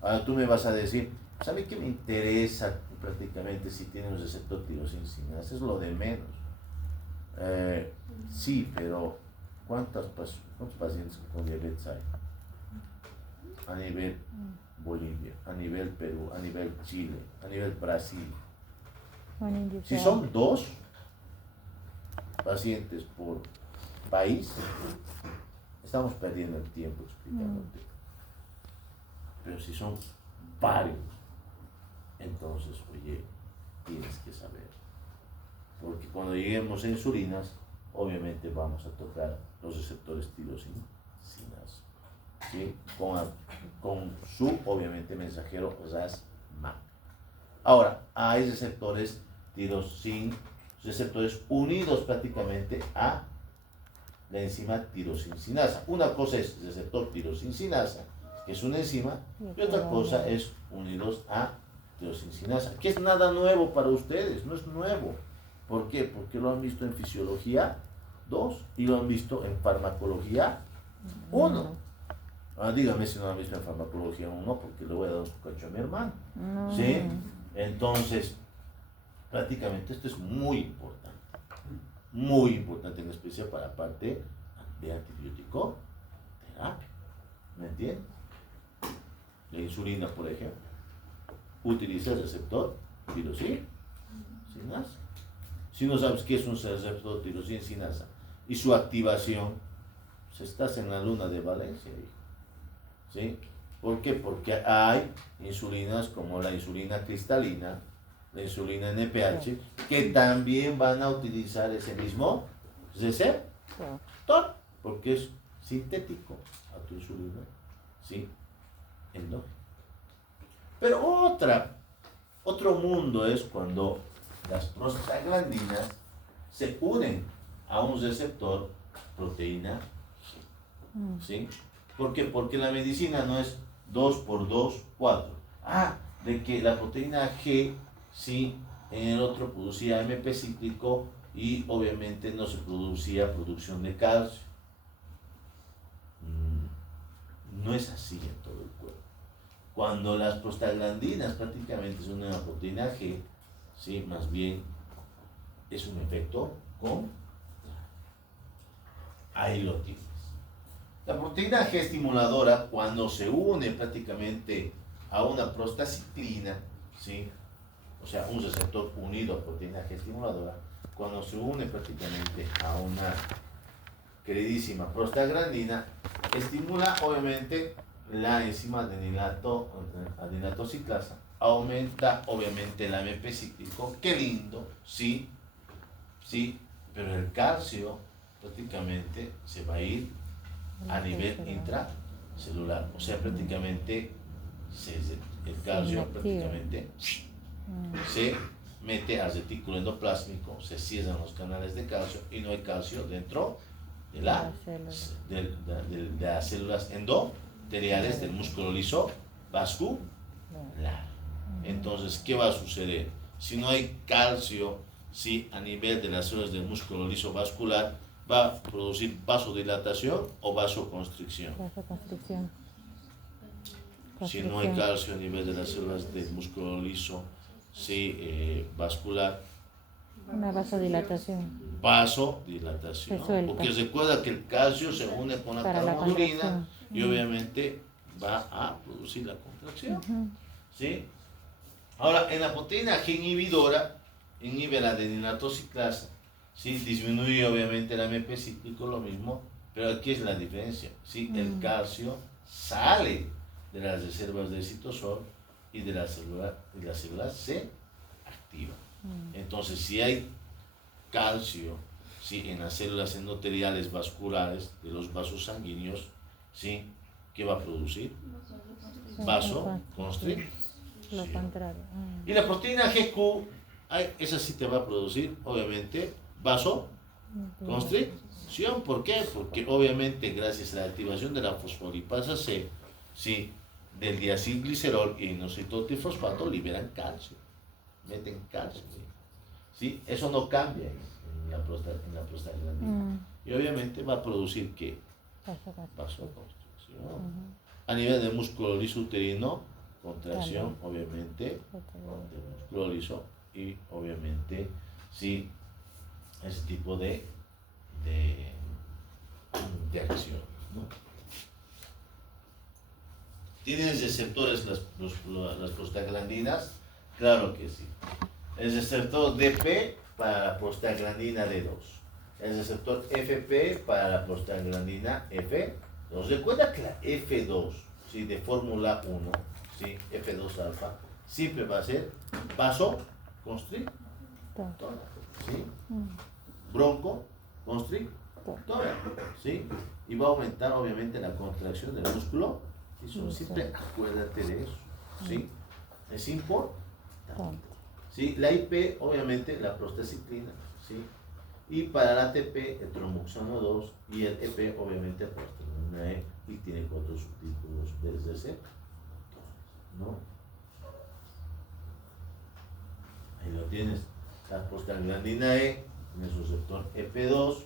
Ahora tú me vas a decir, ¿sabe qué me interesa prácticamente si tiene un receptor tirosincinasa? Es lo de menos. Sí, pero ¿cuántos pacientes con diabetes hay? A nivel Bolivia, a nivel Perú, a nivel Chile, a nivel Brasil. Si son 2 pacientes por país, estamos perdiendo el tiempo explicándote. Pero si son varios, entonces, oye, tienes que saber. Porque cuando lleguemos a insulinas, obviamente vamos a tocar los receptores tirosinas, ¿sí? Con su, obviamente, mensajero RAS-MAP. Ahora, hay receptores receptores unidos prácticamente a la enzima tirosincinasa. Una cosa es receptor tirosincinasa, que es una enzima, y otra cosa es unidos a tirosincinasa, que es nada nuevo para ustedes, no es nuevo. ¿Por qué? Porque lo han visto en fisiología 2 y lo han visto en farmacología 1. Dígame si no lo han visto en farmacología 1, porque le voy a dar un cacho a mi hermano. ¿Sí? Entonces, prácticamente esto es muy importante, en especial para la parte de antibiótico terapia. ¿Me entiendes? La insulina, por ejemplo, utiliza el receptor tirosinasa. Si no sabes qué es un receptor tirosinasa y su activación, pues estás en la luna de Valencia, hijo. ¿Sí? ¿Por qué? Porque hay insulinas como la insulina cristalina, la insulina NPH, que también van a utilizar ese mismo receptor, porque es sintético a tu insulina, ¿sí? Endógeno. Pero otro mundo es cuando las prostaglandinas se unen a un receptor proteína G, ¿sí? ¿Por qué? Porque la medicina no es 2 por 2, 4. De que la proteína G, sí, en el otro producía AMP cíclico y obviamente no se producía producción de calcio. No es así en todo el cuerpo. Cuando las prostaglandinas prácticamente son una proteína G, sí, más bien es un efecto con. Ahí lo tienes. La proteína G estimuladora, cuando se une prácticamente a una prostaciclina, ¿sí? O sea, un receptor unido a proteína G estimuladora, cuando se une prácticamente a una queridísima prostaglandina, estimula obviamente la enzima adenilato ciclasa, aumenta obviamente el AMP cíclico, qué lindo, sí, pero el calcio prácticamente se va a ir a nivel intracelular, o sea, prácticamente el calcio prácticamente se mete al retículo endoplásmico, se cierran los canales de calcio y no hay calcio dentro de las células endoteliales del músculo liso vascular. Entonces, ¿qué va a suceder? Si no hay calcio, sí, a nivel de las células del músculo liso vascular, va a producir vasodilatación o vasoconstricción. Si no hay calcio a nivel de las células del músculo liso, sí, vascular, una vasodilatación. Porque recuerda que el calcio se une con la calmodulina y obviamente va a producir la contracción. Ujú. ¿Sí? Ahora, en la proteína G inhibidora, inhibe la adeninatociclasa, ¿sí? Disminuye obviamente el AMP cíclico, lo mismo, pero aquí es la diferencia, ¿sí? El calcio sale de las reservas de citosol y de la célula se activa. Entonces, si hay calcio, ¿sí? En las células endoteliales vasculares de los vasos sanguíneos, ¿sí? ¿Qué va a producir? Vasoconstricción. Lo contrario. Y la proteína GQ, esa sí te va a producir, obviamente, vasoconstricción. ¿Por qué? Porque obviamente gracias a la activación de la fosfolipasa C, ¿sí? Del diacilglicerol y inositotrifosfato liberan calcio, meten calcio, ¿sí? Eso no cambia en la prostaglandina. Y obviamente va a producir ¿qué? Vasoconstricción. A nivel del músculo liso uterino, contracción, obviamente, del músculo liso y obviamente, sí, ese tipo de acción, ¿no? ¿Tienen receptores las prostaglandinas? Claro que sí. El receptor DP para la prostaglandina D2. El receptor FP para la prostaglandina F2. Recuerda que la F2, ¿sí? De fórmula 1, ¿sí? F2 alfa, siempre va a ser vasoconstrictora, ¿sí? Broncoconstrictora, ¿sí? Y va a aumentar obviamente la contracción del músculo. Siempre acuérdate de eso, ¿sí? Es importante. ¿Sí? La IP, obviamente, la prostaciclina, ¿sí? Y para el ATP, el tromboxano 2 y el EP, obviamente, la prostaglandina E, y tiene 4 subtítulos desde ese, ¿no? Ahí lo tienes. La prostaglandina E tiene su receptor EP2,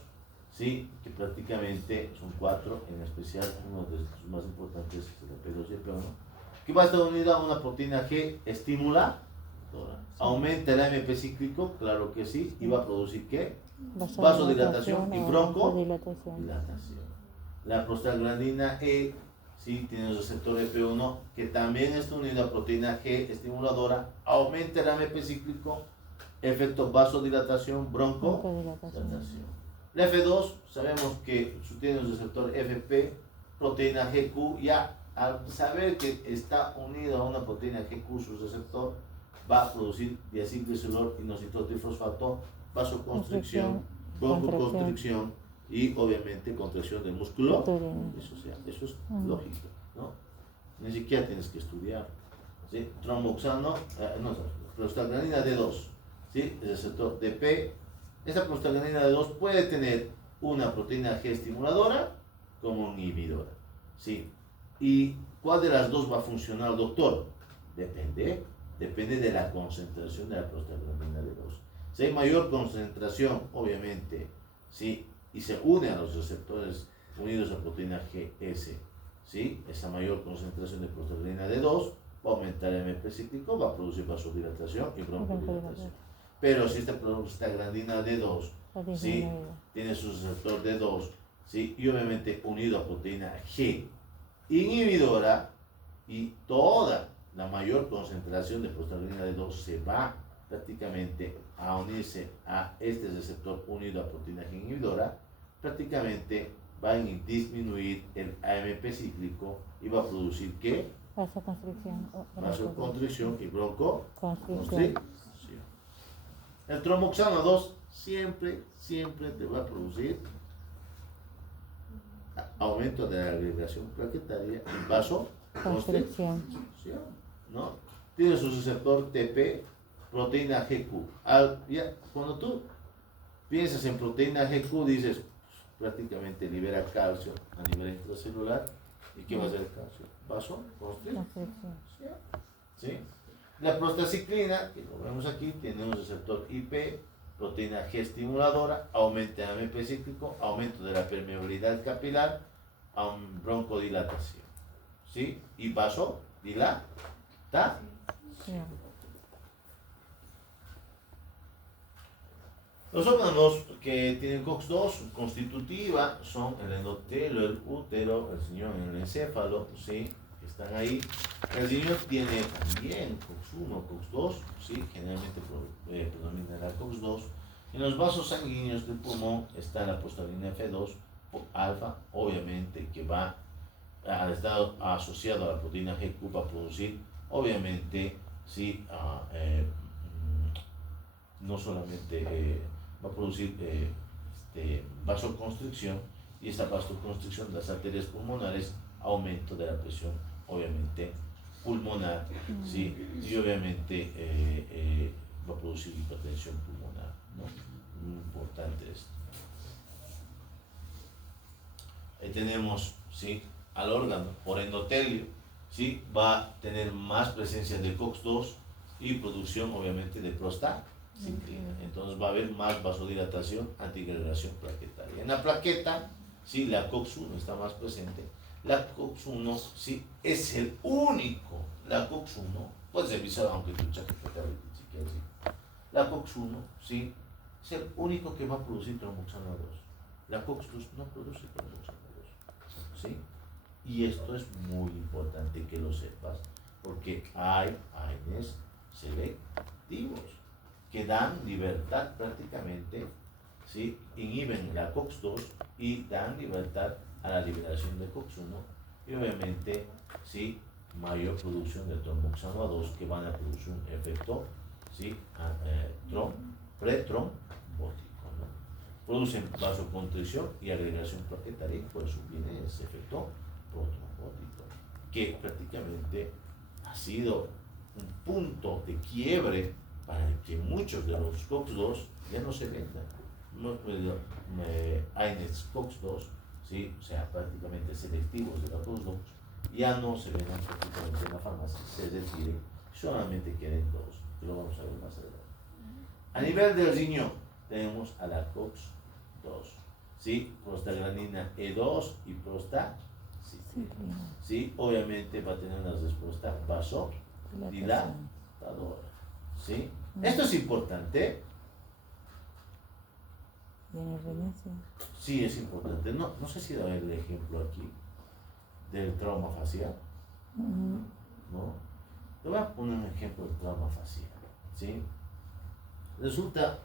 ¿sí? Que prácticamente son 4, en especial uno de los más importantes es el EP2 y EP1, que va a estar unido a una proteína G estimuladora. Aumenta el AMP cíclico, claro que sí, y va a producir ¿qué? Vasodilatación y broncodilatación. La prostaglandina E, sí, tiene el receptor EP1, que también está unido a proteína G estimuladora, aumenta el AMP cíclico, efecto vasodilatación, broncodilatación. La F2, sabemos que tiene el receptor FP, proteína GQ, ya al saber que está unido a una proteína GQ, su receptor va a producir diacilglicerol, inositotrifosfato, vasoconstricción, broncoconstricción y obviamente contracción del músculo. Eso es lógico, ¿no? Ni siquiera tienes que estudiar, ¿sí? Tromboxano, prostaglandina D2, ¿sí? El receptor DP. Esta prostaglandina D2 puede tener una proteína G estimuladora como inhibidora, ¿sí? ¿Y cuál de las dos va a funcionar, doctor? Depende de la concentración de la prostaglandina D2. Si hay mayor concentración, obviamente, ¿sí? Y se une a los receptores unidos a proteína GS, ¿sí? Esa mayor concentración de prostaglandina D2 va a aumentar el MP cíclico, va a producir vasodilatación y broncodilatación. Pero si esta prostaglandina D2, ¿sí? Tiene su receptor D2, ¿sí? Y obviamente unido a proteína G inhibidora, y toda la mayor concentración de prostaglandina D2 se va prácticamente a unirse a este receptor unido a proteína G inhibidora, prácticamente va a disminuir el AMP cíclico y va a producir ¿qué? Vasoconstricción y broncoconstricción. El tromboxano 2 siempre te va a producir aumento de la agregación plaquetaria y vasoconstricción, ¿no? Tiene su receptor TP, proteína GQ. Cuando tú piensas en proteína GQ, dices, prácticamente libera calcio a nivel intracelular. ¿Y qué va a hacer el calcio? Vasoconstricción. ¿Sí? La prostaciclina, que lo vemos aquí, tiene un receptor IP, proteína G estimuladora, aumenta el AMP cíclico, aumento de la permeabilidad capilar, broncodilatación, ¿sí? Y vasodilatación. Los órganos que tienen COX-2 constitutiva son el endotelio, el útero, el riñón, el encéfalo, ¿sí? que están ahí. El riñón tiene también COX-1, COX-2, ¿sí? Generalmente predomina la COX-2. En los vasos sanguíneos del pulmón está la prostalina F2 alfa, obviamente que va al estado asociado a la proteína GQ para producir, obviamente, ¿sí? No solamente va a producir vasoconstricción, y esta vasoconstricción de las arterias pulmonares, aumento de la presión, obviamente, pulmonar, ¿sí? Y obviamente va a producir hipertensión pulmonar, ¿no? Muy importante esto. Ahí tenemos, ¿sí? Al órgano por endotelio, ¿sí? Va a tener más presencia de COX-2 y producción, obviamente, de prostaciclina. Entonces va a haber más vasodilatación, antiagregación plaquetaria. En la plaqueta, ¿sí? La COX-1 está más presente. La COX-1, ¿sí? Es el único. La COX-1, puedes revisar aunque tu chaqueta si quieres. La COX-1, ¿sí? Es el único que va a producir tromboxano 2. La COX-2 no produce tromboxano 2, ¿sí? Y esto es muy importante que lo sepas, porque hay AINES selectivos que dan libertad prácticamente, ¿sí? Inhiben la COX-2 y dan libertad a la liberación de COX-1 y obviamente, ¿sí? Mayor producción de tromboxano 2 que van a producir un efecto, ¿sí? Pretrombótico, ¿no? Producen vasoconstricción y agregación plaquetaria, por eso viene ese efecto protrombótico, que prácticamente ha sido un punto de quiebre para que muchos de los COX-2 ya no se vendan. AINES COX-2, ¿sí? O sea, prácticamente selectivos de la COX-2, ya no se vendan prácticamente en la farmacia, se retiren, solamente queden dos, que lo vamos a ver más adelante. A nivel del riñón, tenemos a la COX-2, ¿sí? Prostaglandina E2 y prostaciclina, ¿sí? Obviamente va a tener una respuesta vasodilatadora, ¿sí? Esto es importante. Sí, es importante. No sé si da el ejemplo aquí del trauma facial, ¿no? Te voy a poner un ejemplo del trauma facial, ¿sí? Resulta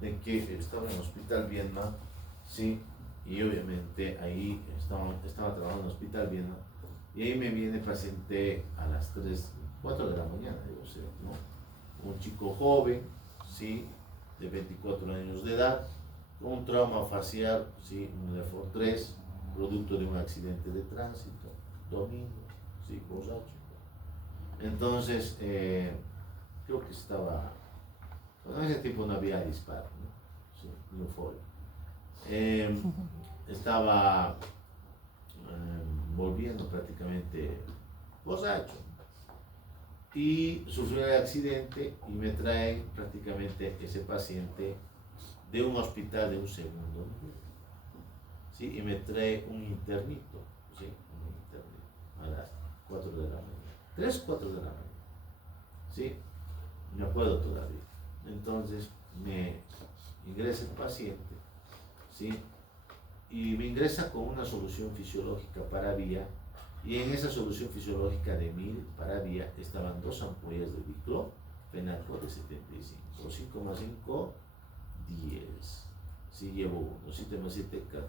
de que estaba en el Hospital Viedma, ¿sí? Y obviamente ahí estaba trabajando en el Hospital Viedma, y ahí me viene paciente a las 4 de la mañana, digo, ¿sí? ¿No? Un chico joven, ¿sí? De 24 años de edad, con un trauma facial, ¿sí? Un LEFOR-3, producto de un accidente de tránsito, domingo, ¿sí? Borracho. Entonces, creo que estaba, bueno, en ese tiempo no había disparo, ¿no? Sí, ni euforia. Estaba volviendo prácticamente borracho y sufrió el accidente y me traen prácticamente ese paciente de un hospital de un segundo nivel, ¿sí? Y me trae un internito, ¿sí? Un internito a las 4 de la mañana, 3, 4 de la mañana, ¿sí? Me acuerdo todavía. Entonces me ingresa el paciente, ¿sí? Y me ingresa con una solución fisiológica para vía, y en esa solución fisiológica de 1000 para vía estaban 2 ampollas de diclofenaco de 75, 5,5, 10, si llevo 1, 7 más 7, 14,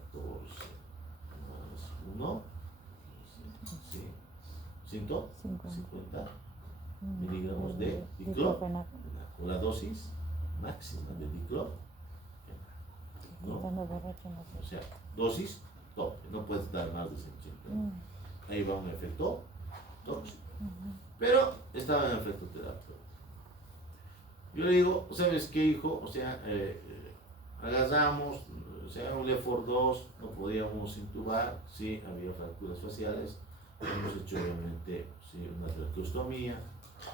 más 1, ¿sí? 150 miligramos de diclofenaco, la dosis máxima de diclofenaco, ¿no? O sea, dosis tope, no puedes dar más de 150. Ahí va un efecto tóxico, pero estaba en efecto terapéutico. Yo le digo, ¿sabes qué, hijo? O sea, agarramos, o sea, un LEFOR-2, no podíamos intubar, sí, había fracturas faciales, hemos hecho obviamente, sí, una traqueostomía,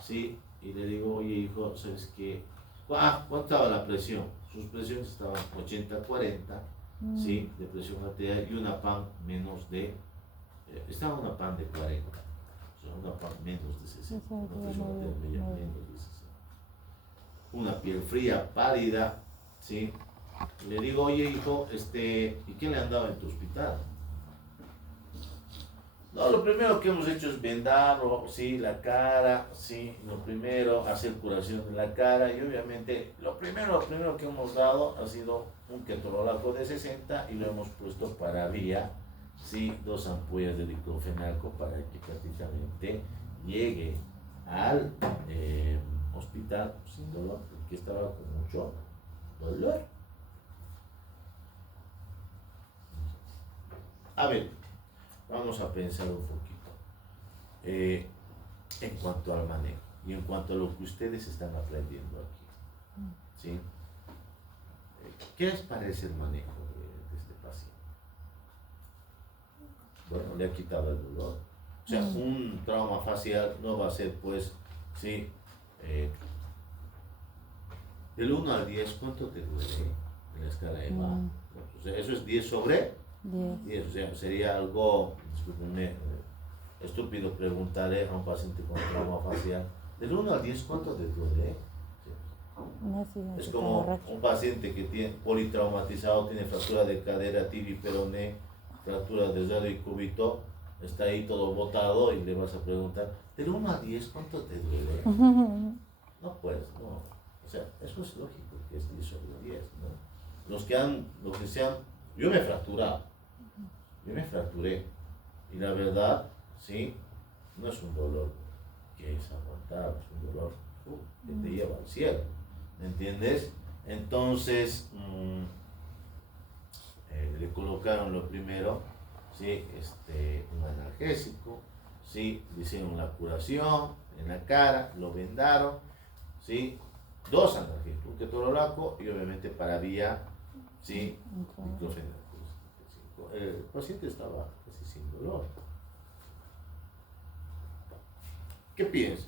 sí, y le digo, oye, hijo, ¿sabes qué? ¿Cuánto estaba la presión? Sus presiones estaban 80-40, ¿sí? De presión arterial, y una PAN menos de, estaba una PAN de 40, o sea, una PAN menos de 60, una presión arterial menos de 60. Una piel fría, pálida, ¿sí? Le digo, oye, hijo, ¿y quién le andaba en tu hospital? No, lo primero que hemos hecho es vendar, sí, la cara, sí, lo primero, hacer curación de la cara y obviamente lo primero que hemos dado ha sido un ketorolaco de 60 y lo hemos puesto para vía, sí, 2 ampollas de diclofenaco para que prácticamente llegue al hospital sin dolor, porque estaba con mucho dolor. A ver, vamos a pensar un poquito en cuanto al manejo y en cuanto a lo que ustedes están aprendiendo aquí. ¿Sí? ¿Qué les parece el manejo de este paciente? Bueno, le ha quitado el dolor. O sea, un trauma facial no va a ser, pues, sí, del 1 al 10, ¿cuánto te duele en la escala de EVA? O sea, eso es 10 sobre 10. O sea, sería algo, discúlpenme, estúpido preguntarle a un paciente con trauma facial, del 1 al 10, ¿cuánto te duele? Es como un paciente que tiene politraumatizado, tiene fractura de cadera, tibia y peroné, fractura de dedo y cúbito, está ahí todo botado y le vas a preguntar, del 1 al 10, ¿cuánto te duele? No, pues, no. O sea, eso es lógico que es 10 sobre 10, ¿no? Los que sean, yo me he fracturado, yo me fracturé y la verdad, sí, no es un dolor que es aguantable, es un dolor que te lleva al cielo, ¿me entiendes? Entonces, le colocaron lo primero, ¿sí? Un analgésico, ¿sí? Le hicieron la curación en la cara, lo vendaron, ¿sí? 2 analgésicos, un ketorolaco y obviamente para vía, ¿sí? Diclofenaco. El paciente estaba casi sin dolor. ¿Qué piensa?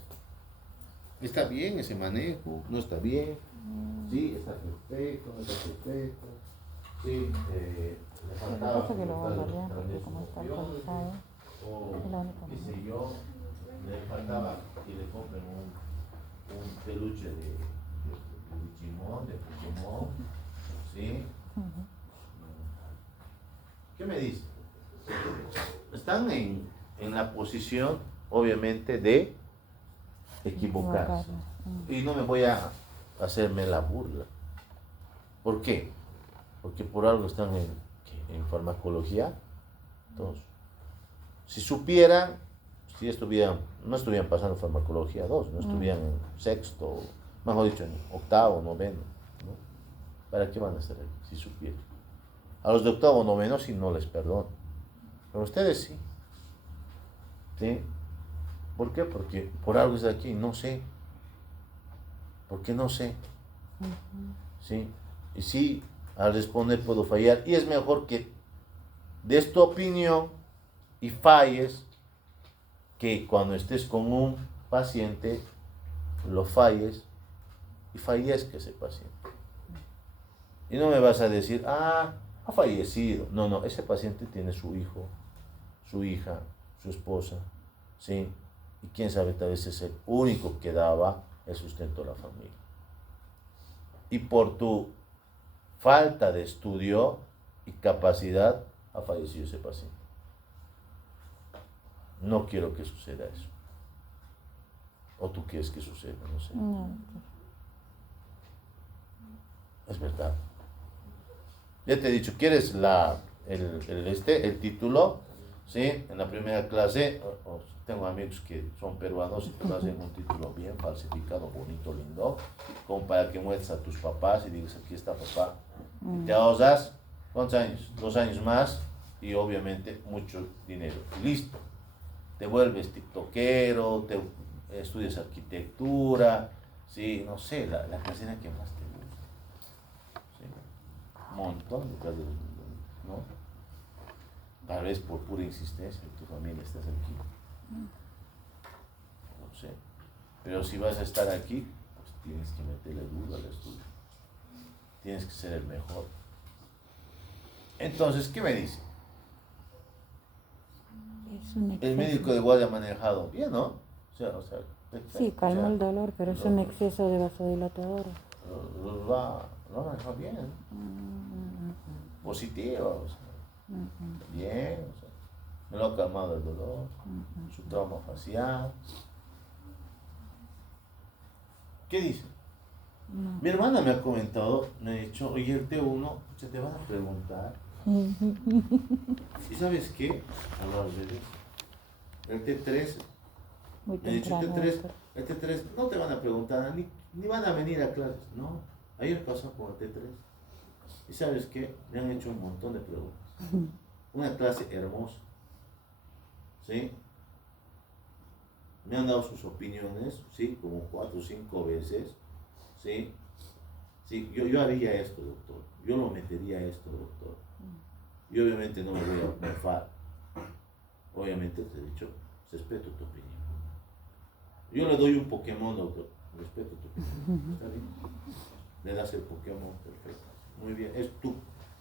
¿Está bien ese manejo? ¿No está bien? Sí, está perfecto, no está perfecto. Sí, le faltaba. Lo que lo va a variar porque como está actualizado, o es la única qué sé manera. yo, le faltaba que le compren un peluche de Digimon, de Pokémon, ¿sí? ¿Qué me dice? Están en la posición, obviamente, de equivocarse. Y no me voy a hacerme la burla. ¿Por qué? Porque por algo están en farmacología. Entonces, si supieran, si no estuvieran pasando farmacología 2, no estuvieran en sexto, mejor dicho, en octavo, noveno, ¿no? ¿Para qué van a estar aquí si supieran? A los de octavo, noveno sí no les perdono, pero ustedes sí. ¿Sí? ¿Por qué? Porque por algo es de aquí, no sé. ¿Por qué no sé? ¿Sí? Y sí, al responder puedo fallar. Y es mejor que des tu opinión y falles que cuando estés con un paciente lo falles y fallezca ese paciente. Y no me vas a decir, ha fallecido. No, no, ese paciente tiene su hijo, su hija, su esposa, ¿sí? Y quién sabe, tal vez es el único que daba el sustento a la familia. Y por tu falta de estudio y capacidad ha fallecido ese paciente. No quiero que suceda eso. ¿O tú quieres que suceda? No sé. No. Es verdad. Ya te he dicho, ¿quieres el título? ¿Sí? En la primera clase, tengo amigos que son peruanos y te hacen un título bien falsificado, bonito, lindo, como para que muestres a tus papás y digas, aquí está papá. Y te ahorras, ¿cuántos años? 2 años más y obviamente mucho dinero. Y listo. Te vuelves tiktokero, estudias arquitectura, ¿sí? No sé, la carrera que más te gusta. ¿Sí? Un montón de carreras, ¿no? Tal vez por pura insistencia de tu familia estás aquí. No sé. Pero si vas a estar aquí, pues tienes que meterle duro al estudio. Tienes que ser el mejor. Entonces, ¿qué me dice? El médico de guardia ha manejado bien, ¿no? O sea, perfecto. Sí, calmó el dolor, pero es un exceso de vasodilatador. Lo ha manejado bien. Positivo, o sea, bien, o sea, Me lo ha calmado el dolor, su trauma facial. ¿Qué dice? No. Mi hermana me ha comentado, me ha dicho, oye, el T1, se te van a preguntar. ¿Y sabes qué? A los bebés. El T3, Muy me ha dicho, temprano, T3, doctor. el T3 no te van a preguntar, ni van a venir a clases. No, ayer pasó por el T3. ¿Y sabes qué? Me han hecho un montón de preguntas. Una clase hermosa. ¿Sí? Me han dado sus opiniones, ¿sí? Como 4 o 5 veces. ¿Sí? Sí, yo haría esto, doctor. Yo lo metería esto, doctor. Y obviamente no me voy a mofar. Obviamente te he dicho, respeto tu opinión. Yo le doy un Pokémon, doctor. Respeto tu opinión. ¿Está bien? Le das el Pokémon, perfecto. Muy bien, es tú.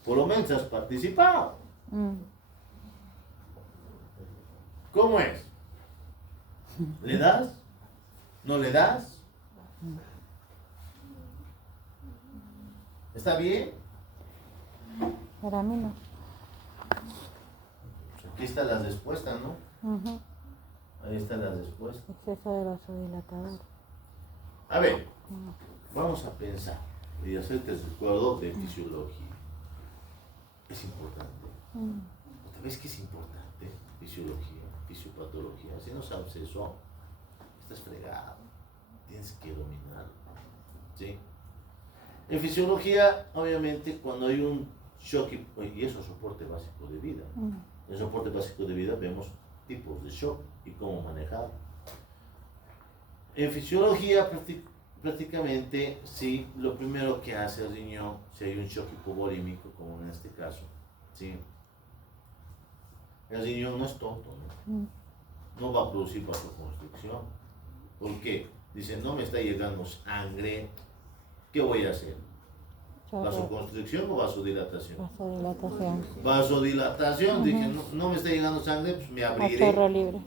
Por lo menos has participado. ¿Cómo es? ¿Le das? ¿No le das? ¿Está bien? Para mí no. Aquí están las respuestas, ¿no? Ahí están las respuestas. Exceso de vasodilatador. A ver, vamos a pensar y hacerte el recuerdo de fisiología. Es importante. ¿Sabes qué es importante? Fisiología, fisiopatología. Si no sabes eso, estás fregado. Tienes que dominarlo. ¿Sí? En fisiología, obviamente, cuando hay un shock, y eso es soporte básico de vida. En el soporte básico de vida vemos tipos de shock y cómo manejarlo. En fisiología, prácticamente, sí, lo primero que hace el riñón, si hay un shock hipovolímico, como en este caso, ¿sí? El riñón no es tonto, ¿no? No va a producir vasoconstricción. ¿Por qué? Dice, no me está llegando sangre, ¿qué voy a hacer? ¿Vasoconstricción o vasodilatación? Vasodilatación. Vasodilatación, dije, no me está llegando sangre, pues me A abriré. chorro libre.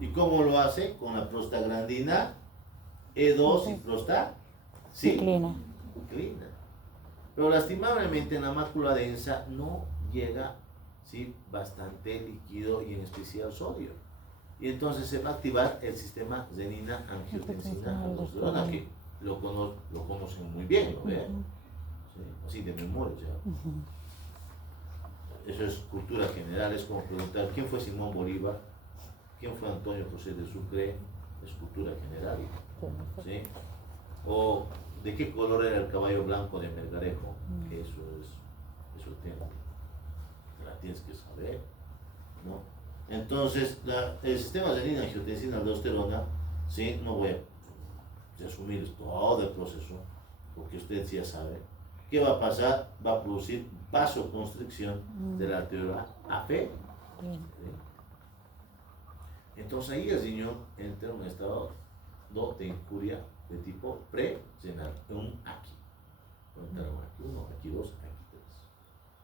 ¿Y cómo lo hace? Con la prostaglandina E2 y Ciclina. ciclina. Pero lastimablemente en la mácula densa no llega, ¿sí?, bastante líquido y en especial sodio. Y entonces se va a activar el sistema renina-angiotensina-aldosterona, que lo conocen muy bien, ¿no ven? ¿Sí? Así de memoria ya. Eso es cultura general, es como preguntar quién fue Simón Bolívar, quién fue Antonio José de Sucre, es cultura general. ¿Sí? O de qué color era el caballo blanco de Melgarejo, eso la tienes que saber, ¿no? Entonces, el sistema renina-angiotensina-aldosterona, ¿sí? No voy a resumir todo el proceso, porque usted ya sabe. ¿Qué va a pasar? Va a producir vasoconstricción de la arteria AFE. ¿Sí? Entonces ahí el riñón entra en un estado de incuria de tipo pre-renal, un aquí. Contaron aquí uno, aquí dos, aquí tres.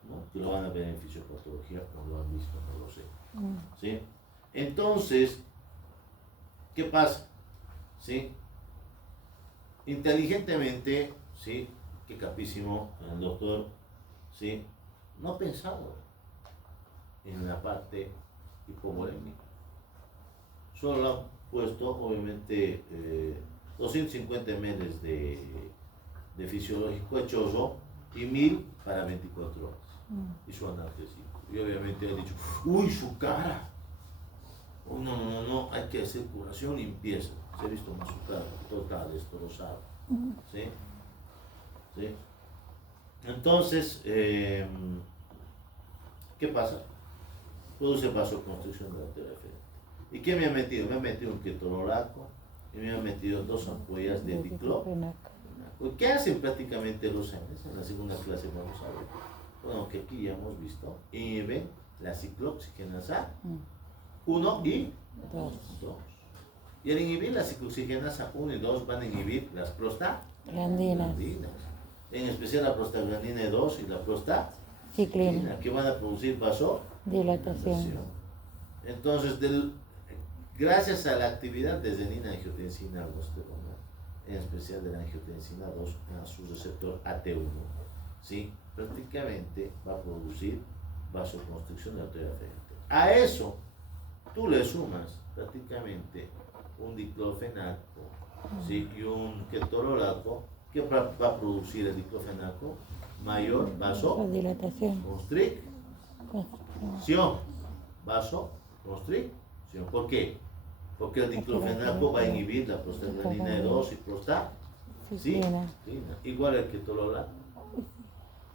¿No? Que lo van a ver en fisiopatología, no lo han visto, no lo sé. ¿Sí? Entonces, ¿qué pasa? ¿Sí? Inteligentemente, ¿sí? Qué capísimo el doctor, ¿sí? No ha pensado en la parte hipovolémica. Solo ha puesto, obviamente, 250 ml de fisiológico hechoso y 1000 para 24 horas. Y su analgésico. Y obviamente ha dicho, uy, su cara. Oh, no, hay que hacer curación, limpieza. Se ha visto más su cara, total, destrozada. ¿Sí? ¿Sí? Entonces, ¿qué pasa? Produce vasoconstricción de la arteria femoral. ¿Y qué me ha metido? Me ha metido un ketorolaco y me ha metido 2 ampollas de diclofenac. ¿Qué hacen prácticamente los genes? En la segunda clase vamos a ver. Bueno, que aquí ya hemos visto. Inhiben la ciclooxigenasa 1 y 2. Y al inhibir la ciclooxigenasa 1 y 2 van a inhibir las prostaglandinas. En especial la prostaglandina 2 y la prostaciclina, que van a producir vasodilatación. Entonces, gracias a la actividad de renina-angiotensina-aldosterona, en especial de la angiotensina 2 a su receptor AT1, ¿sí? Prácticamente va a producir vasoconstricción de la arteria femoral. A eso tú le sumas prácticamente un diclofenaco, ¿sí? Y un ketorolaco, que va a producir el diclofenaco mayor Vasodilatación. vasoconstricción. Vasoconstricción. ¿Por qué? Porque el diclofenaco va a inhibir la prostaglandina de 2 y prostaciclina. Igual el ketorolaco.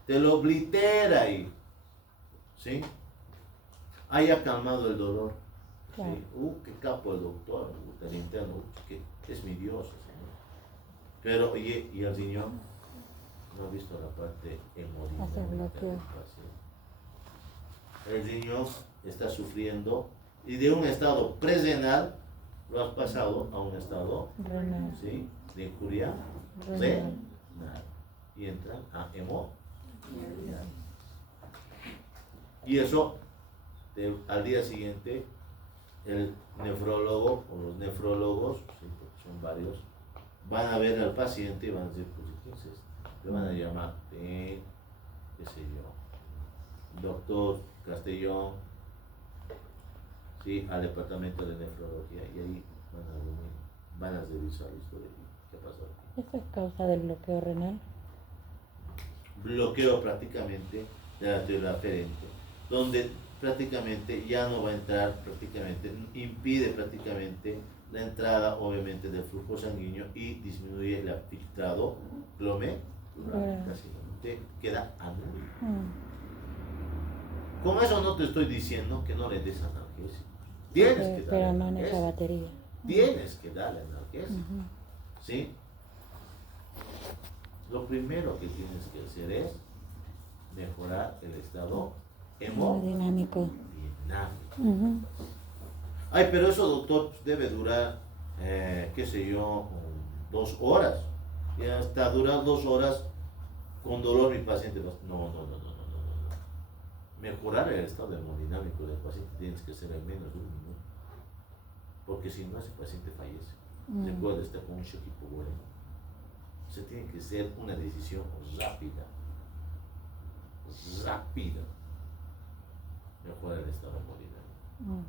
Te lo oblitera ahí. ¿Sí? Haya calmado el dolor. Claro. ¿Sí? Qué capo el doctor, el interno, que es mi Dios. ¿Sí? Pero, oye, ¿y el riñón? No ha visto la parte hemodinámica Hace bloqueo. del paciente. El riñón está sufriendo y de un estado presrenal lo has pasado a un estado Renal. ¿sí? de injuria renal. Y entran a hemodiálisis. Y eso, al día siguiente, el nefrólogo o los nefrólogos, ¿sí? Porque son varios, van a ver al paciente y van a decir, pues, ¿qué es esto? Le van a llamar, qué sé yo, doctor Castellón, ¿sí? Al departamento de nefrología, y ahí van a revisar la historia. ¿Qué pasó? ¿Eso es causa del bloqueo renal? Bloqueo prácticamente de la arteria aferente, donde prácticamente ya no va a entrar, prácticamente impide prácticamente la entrada obviamente del flujo sanguíneo y disminuye el filtrado glomerular, casi te queda anul. Con eso no te estoy diciendo que no le des analgésico, tienes que darle pero no en esa analgésico, batería. tienes que darle analgésico, ¿sí? Lo primero que tienes que hacer es mejorar el estado Hemodinámico. hemodinámico. Ay, pero eso, doctor, debe durar, qué sé yo, 2 horas. Y hasta durar 2 horas con dolor mi paciente va. No. Mejorar el estado hemodinámico del paciente tienes que hacer en menos de 1 minuto. Porque si no, ese paciente fallece. Recuerda, está con un shock hipovolémico. O sea, tiene que ser una decisión rápida. Mejora el estado hemodinámico.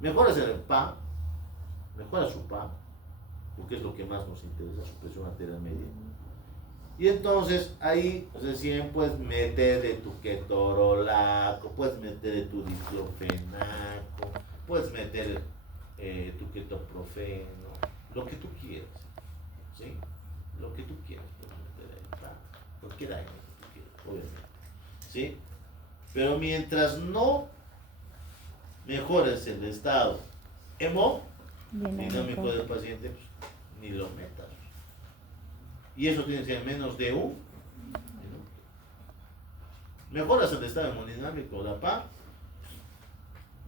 Mejora el PA, mejora su PA, porque es lo que más nos interesa, su presión arterial media. Y entonces ahí recién puedes meter de tu ketorolaco, puedes meter de tu diclofenaco, puedes meter tu ketoprofeno, lo que tú quieras, ¿sí? Lo que tú quieras, puedes meter ahí, cualquier aire que tú quieras, obviamente, ¿sí? Pero mientras no mejores el estado hemodinámico del paciente, pues, ni lo metas. Y eso tiene que ser menos de 1 minuto. Mejoras el estado hemodinámico, la PA,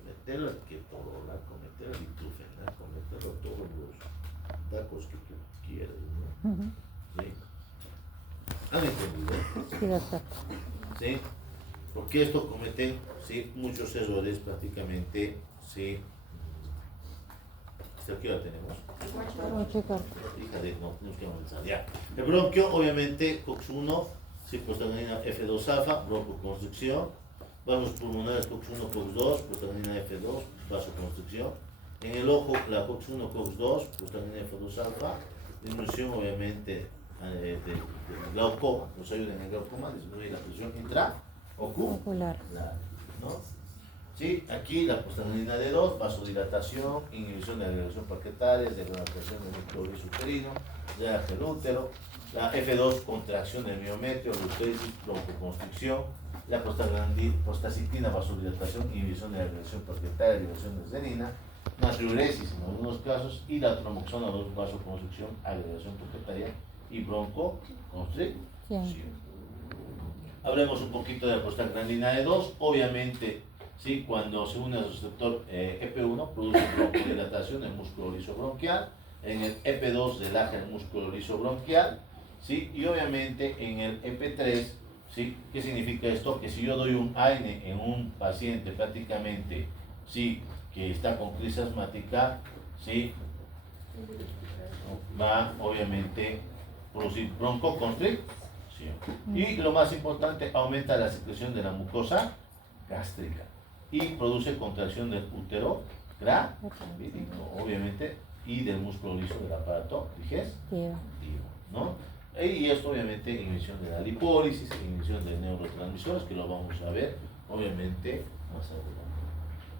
meterlo al ketorolaco, meterlo al diclofenaco, meterlo a todos los tacos que tú quieras, ¿no? ¿Sí? ¿Han entendido? Sí, doctor. ¿Sí? Porque esto cometen, ¿sí? Muchos errores prácticamente, ¿sí? ¿Hasta qué hora tenemos? Fíjate, no, tenemos que avanzar ya. El bronquio, obviamente, COX-1, ¿sí? Prostaglandina F2-alfa, broncoconstricción. Vasos pulmonares COX-1, COX-2, prostaglandina F2, vasoconstricción. En el ojo, la COX-1, COX-2, prostaglandina F2-alfa. Disminución, obviamente, del glaucoma, nos ayuda en el glaucoma, disminuye la presión intraocular, ¿no? Sí, aquí la prostaglandina D2, vasodilatación, inhibición de la agregación plaquetaria, degradación del microorganismo uterino, drenaje del útero, la F2, contracción del miometrio, lutesis, broncoconstricción, la prostaciclina, vasodilatación, inhibición de la agregación plaquetaria, liberación de serina, natriuresis en algunos casos, y la tromoxona 2, vasoconstricción, agregación plaquetaria y broncoconstricción. Hablemos un poquito de la prostaglandina D2, obviamente. ¿Sí? Cuando se une al receptor EP1 produce broncodilatación del músculo liso bronquial, en el EP2 relaja el músculo liso bronquial, ¿sí? Y obviamente en el EP3, ¿sí? ¿Qué significa esto? Que si yo doy un AN en un paciente prácticamente, ¿sí? Que está con crisis asmática, ¿sí? Va obviamente producir broncoconstricción. Y lo más importante, aumenta la secreción de la mucosa gástrica. y produce contracción del útero gravídico, obviamente, y del músculo liso del aparato digestivo, ¿no? Y esto obviamente inhibición de la lipólisis, inhibición de neurotransmisores, que lo vamos a ver obviamente más adelante,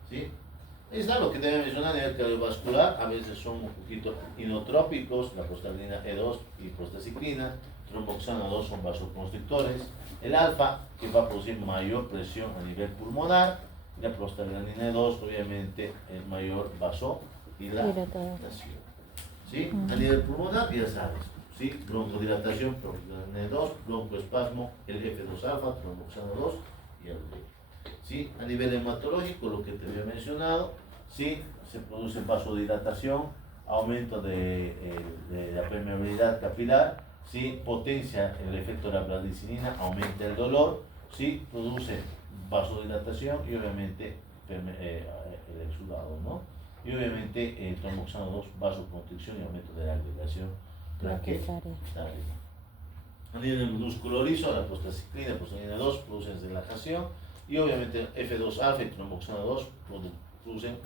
¿sí? Es lo que debe mencionar a nivel cardiovascular. A veces son un poquito inotrópicos, la prostaglandina E2 y prostaciclina. Tromboxano 2 son vasoconstrictores. El alfa, que va a producir mayor presión a nivel pulmonar. Y la prostaglandina E2, obviamente, el mayor vasodilatación, ¿sí? A nivel pulmonar, ya sabes, ¿sí? Broncodilatación, prostaglandina E2, broncoespasmo, el F2 alfa, tromboxano 2 y el B. ¿Sí? A nivel hematológico, lo que te había mencionado, ¿sí? Se produce vasodilatación, aumento de la permeabilidad capilar, ¿sí? Potencia el efecto de la bradicininina, aumenta el dolor, ¿sí? Produce vasodilatación y obviamente el exudado, ¿no? Y obviamente el tromboxano 2, vasoconstricción y aumento de la agregación plaquetaria. A nivel músculo liso, la prostaciclina, prostaglandina 2 producen relajación. Y obviamente F2 alfa y tromboxano 2 producen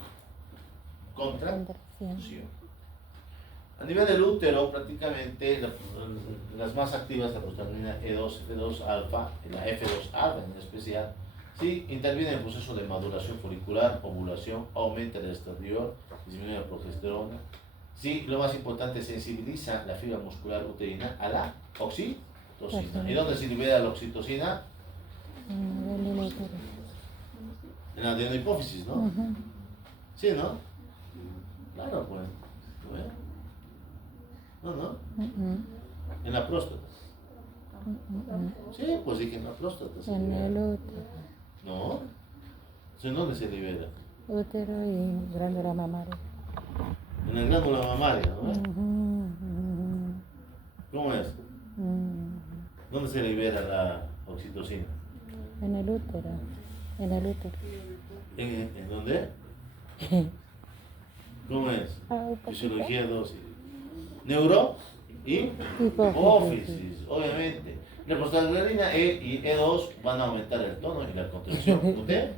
contracción. A nivel del útero, prácticamente las más activas, la prostaglandina E2, F2 alfa, la F2 alfa en especial, sí, interviene en el proceso de maduración folicular, ovulación, aumenta el estradiol, disminuye la progesterona. Sí, lo más importante, sensibiliza la fibra muscular uterina a la oxitocina. ¿Y dónde se libera la oxitocina? En la adenohipófisis, ¿no? Sí, ¿no? Claro, pues. No. En la próstata. Sí, pues dije en la próstata. En el útero. No. ¿En dónde se libera? Útero y glándula mamaria. En la glándula mamaria, ¿no? ¿Cómo es? ¿Dónde se libera la oxitocina? En el útero. En el útero. ¿En dónde? ¿Cómo es? Fisiología 2. Neuro y hipófisis, obviamente. La prostaglandina E y E2 van a aumentar el tono y la contracción. ¿Usted?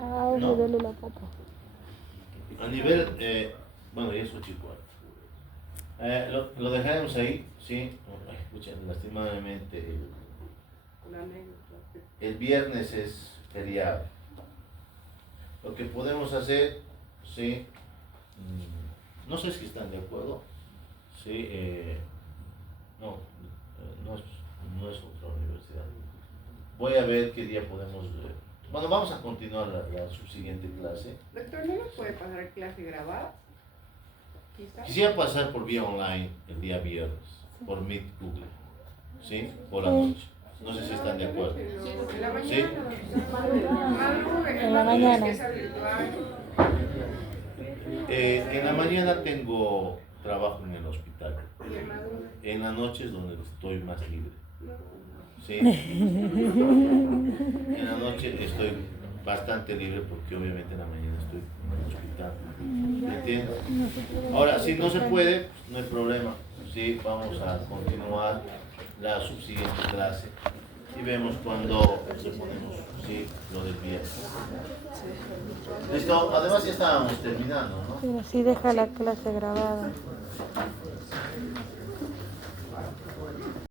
Me duele la pata. A nivel, bueno, y eso chico. Lo dejaremos ahí, sí. Escuchen, lastimadamente el viernes es feriado. Lo que podemos hacer, sí, no sé si están de acuerdo, sí, no es otra universidad. Voy a ver qué día podemos, bueno, vamos a continuar la subsiguiente clase. Doctor, ¿no nos puede pasar clase grabada? ¿Quizás? Quisiera pasar por vía online el día viernes, por Meet Google, ¿sí? Por la noche. No sé si están de acuerdo. En la mañana. ¿Sí? En la mañana. En la mañana tengo trabajo en el hospital. En la noche es donde estoy más libre. ¿Sí? En la noche estoy bastante libre porque obviamente en la mañana estoy en el hospital. ¿Me entiendes? Ahora, si no se puede, pues, no hay problema. Sí, vamos a continuar la subsiguiente clase y vemos cuando le ponemos, sí, lo del viernes. Listo, además ya estábamos terminando, ¿no? Pero sí deja la clase grabada.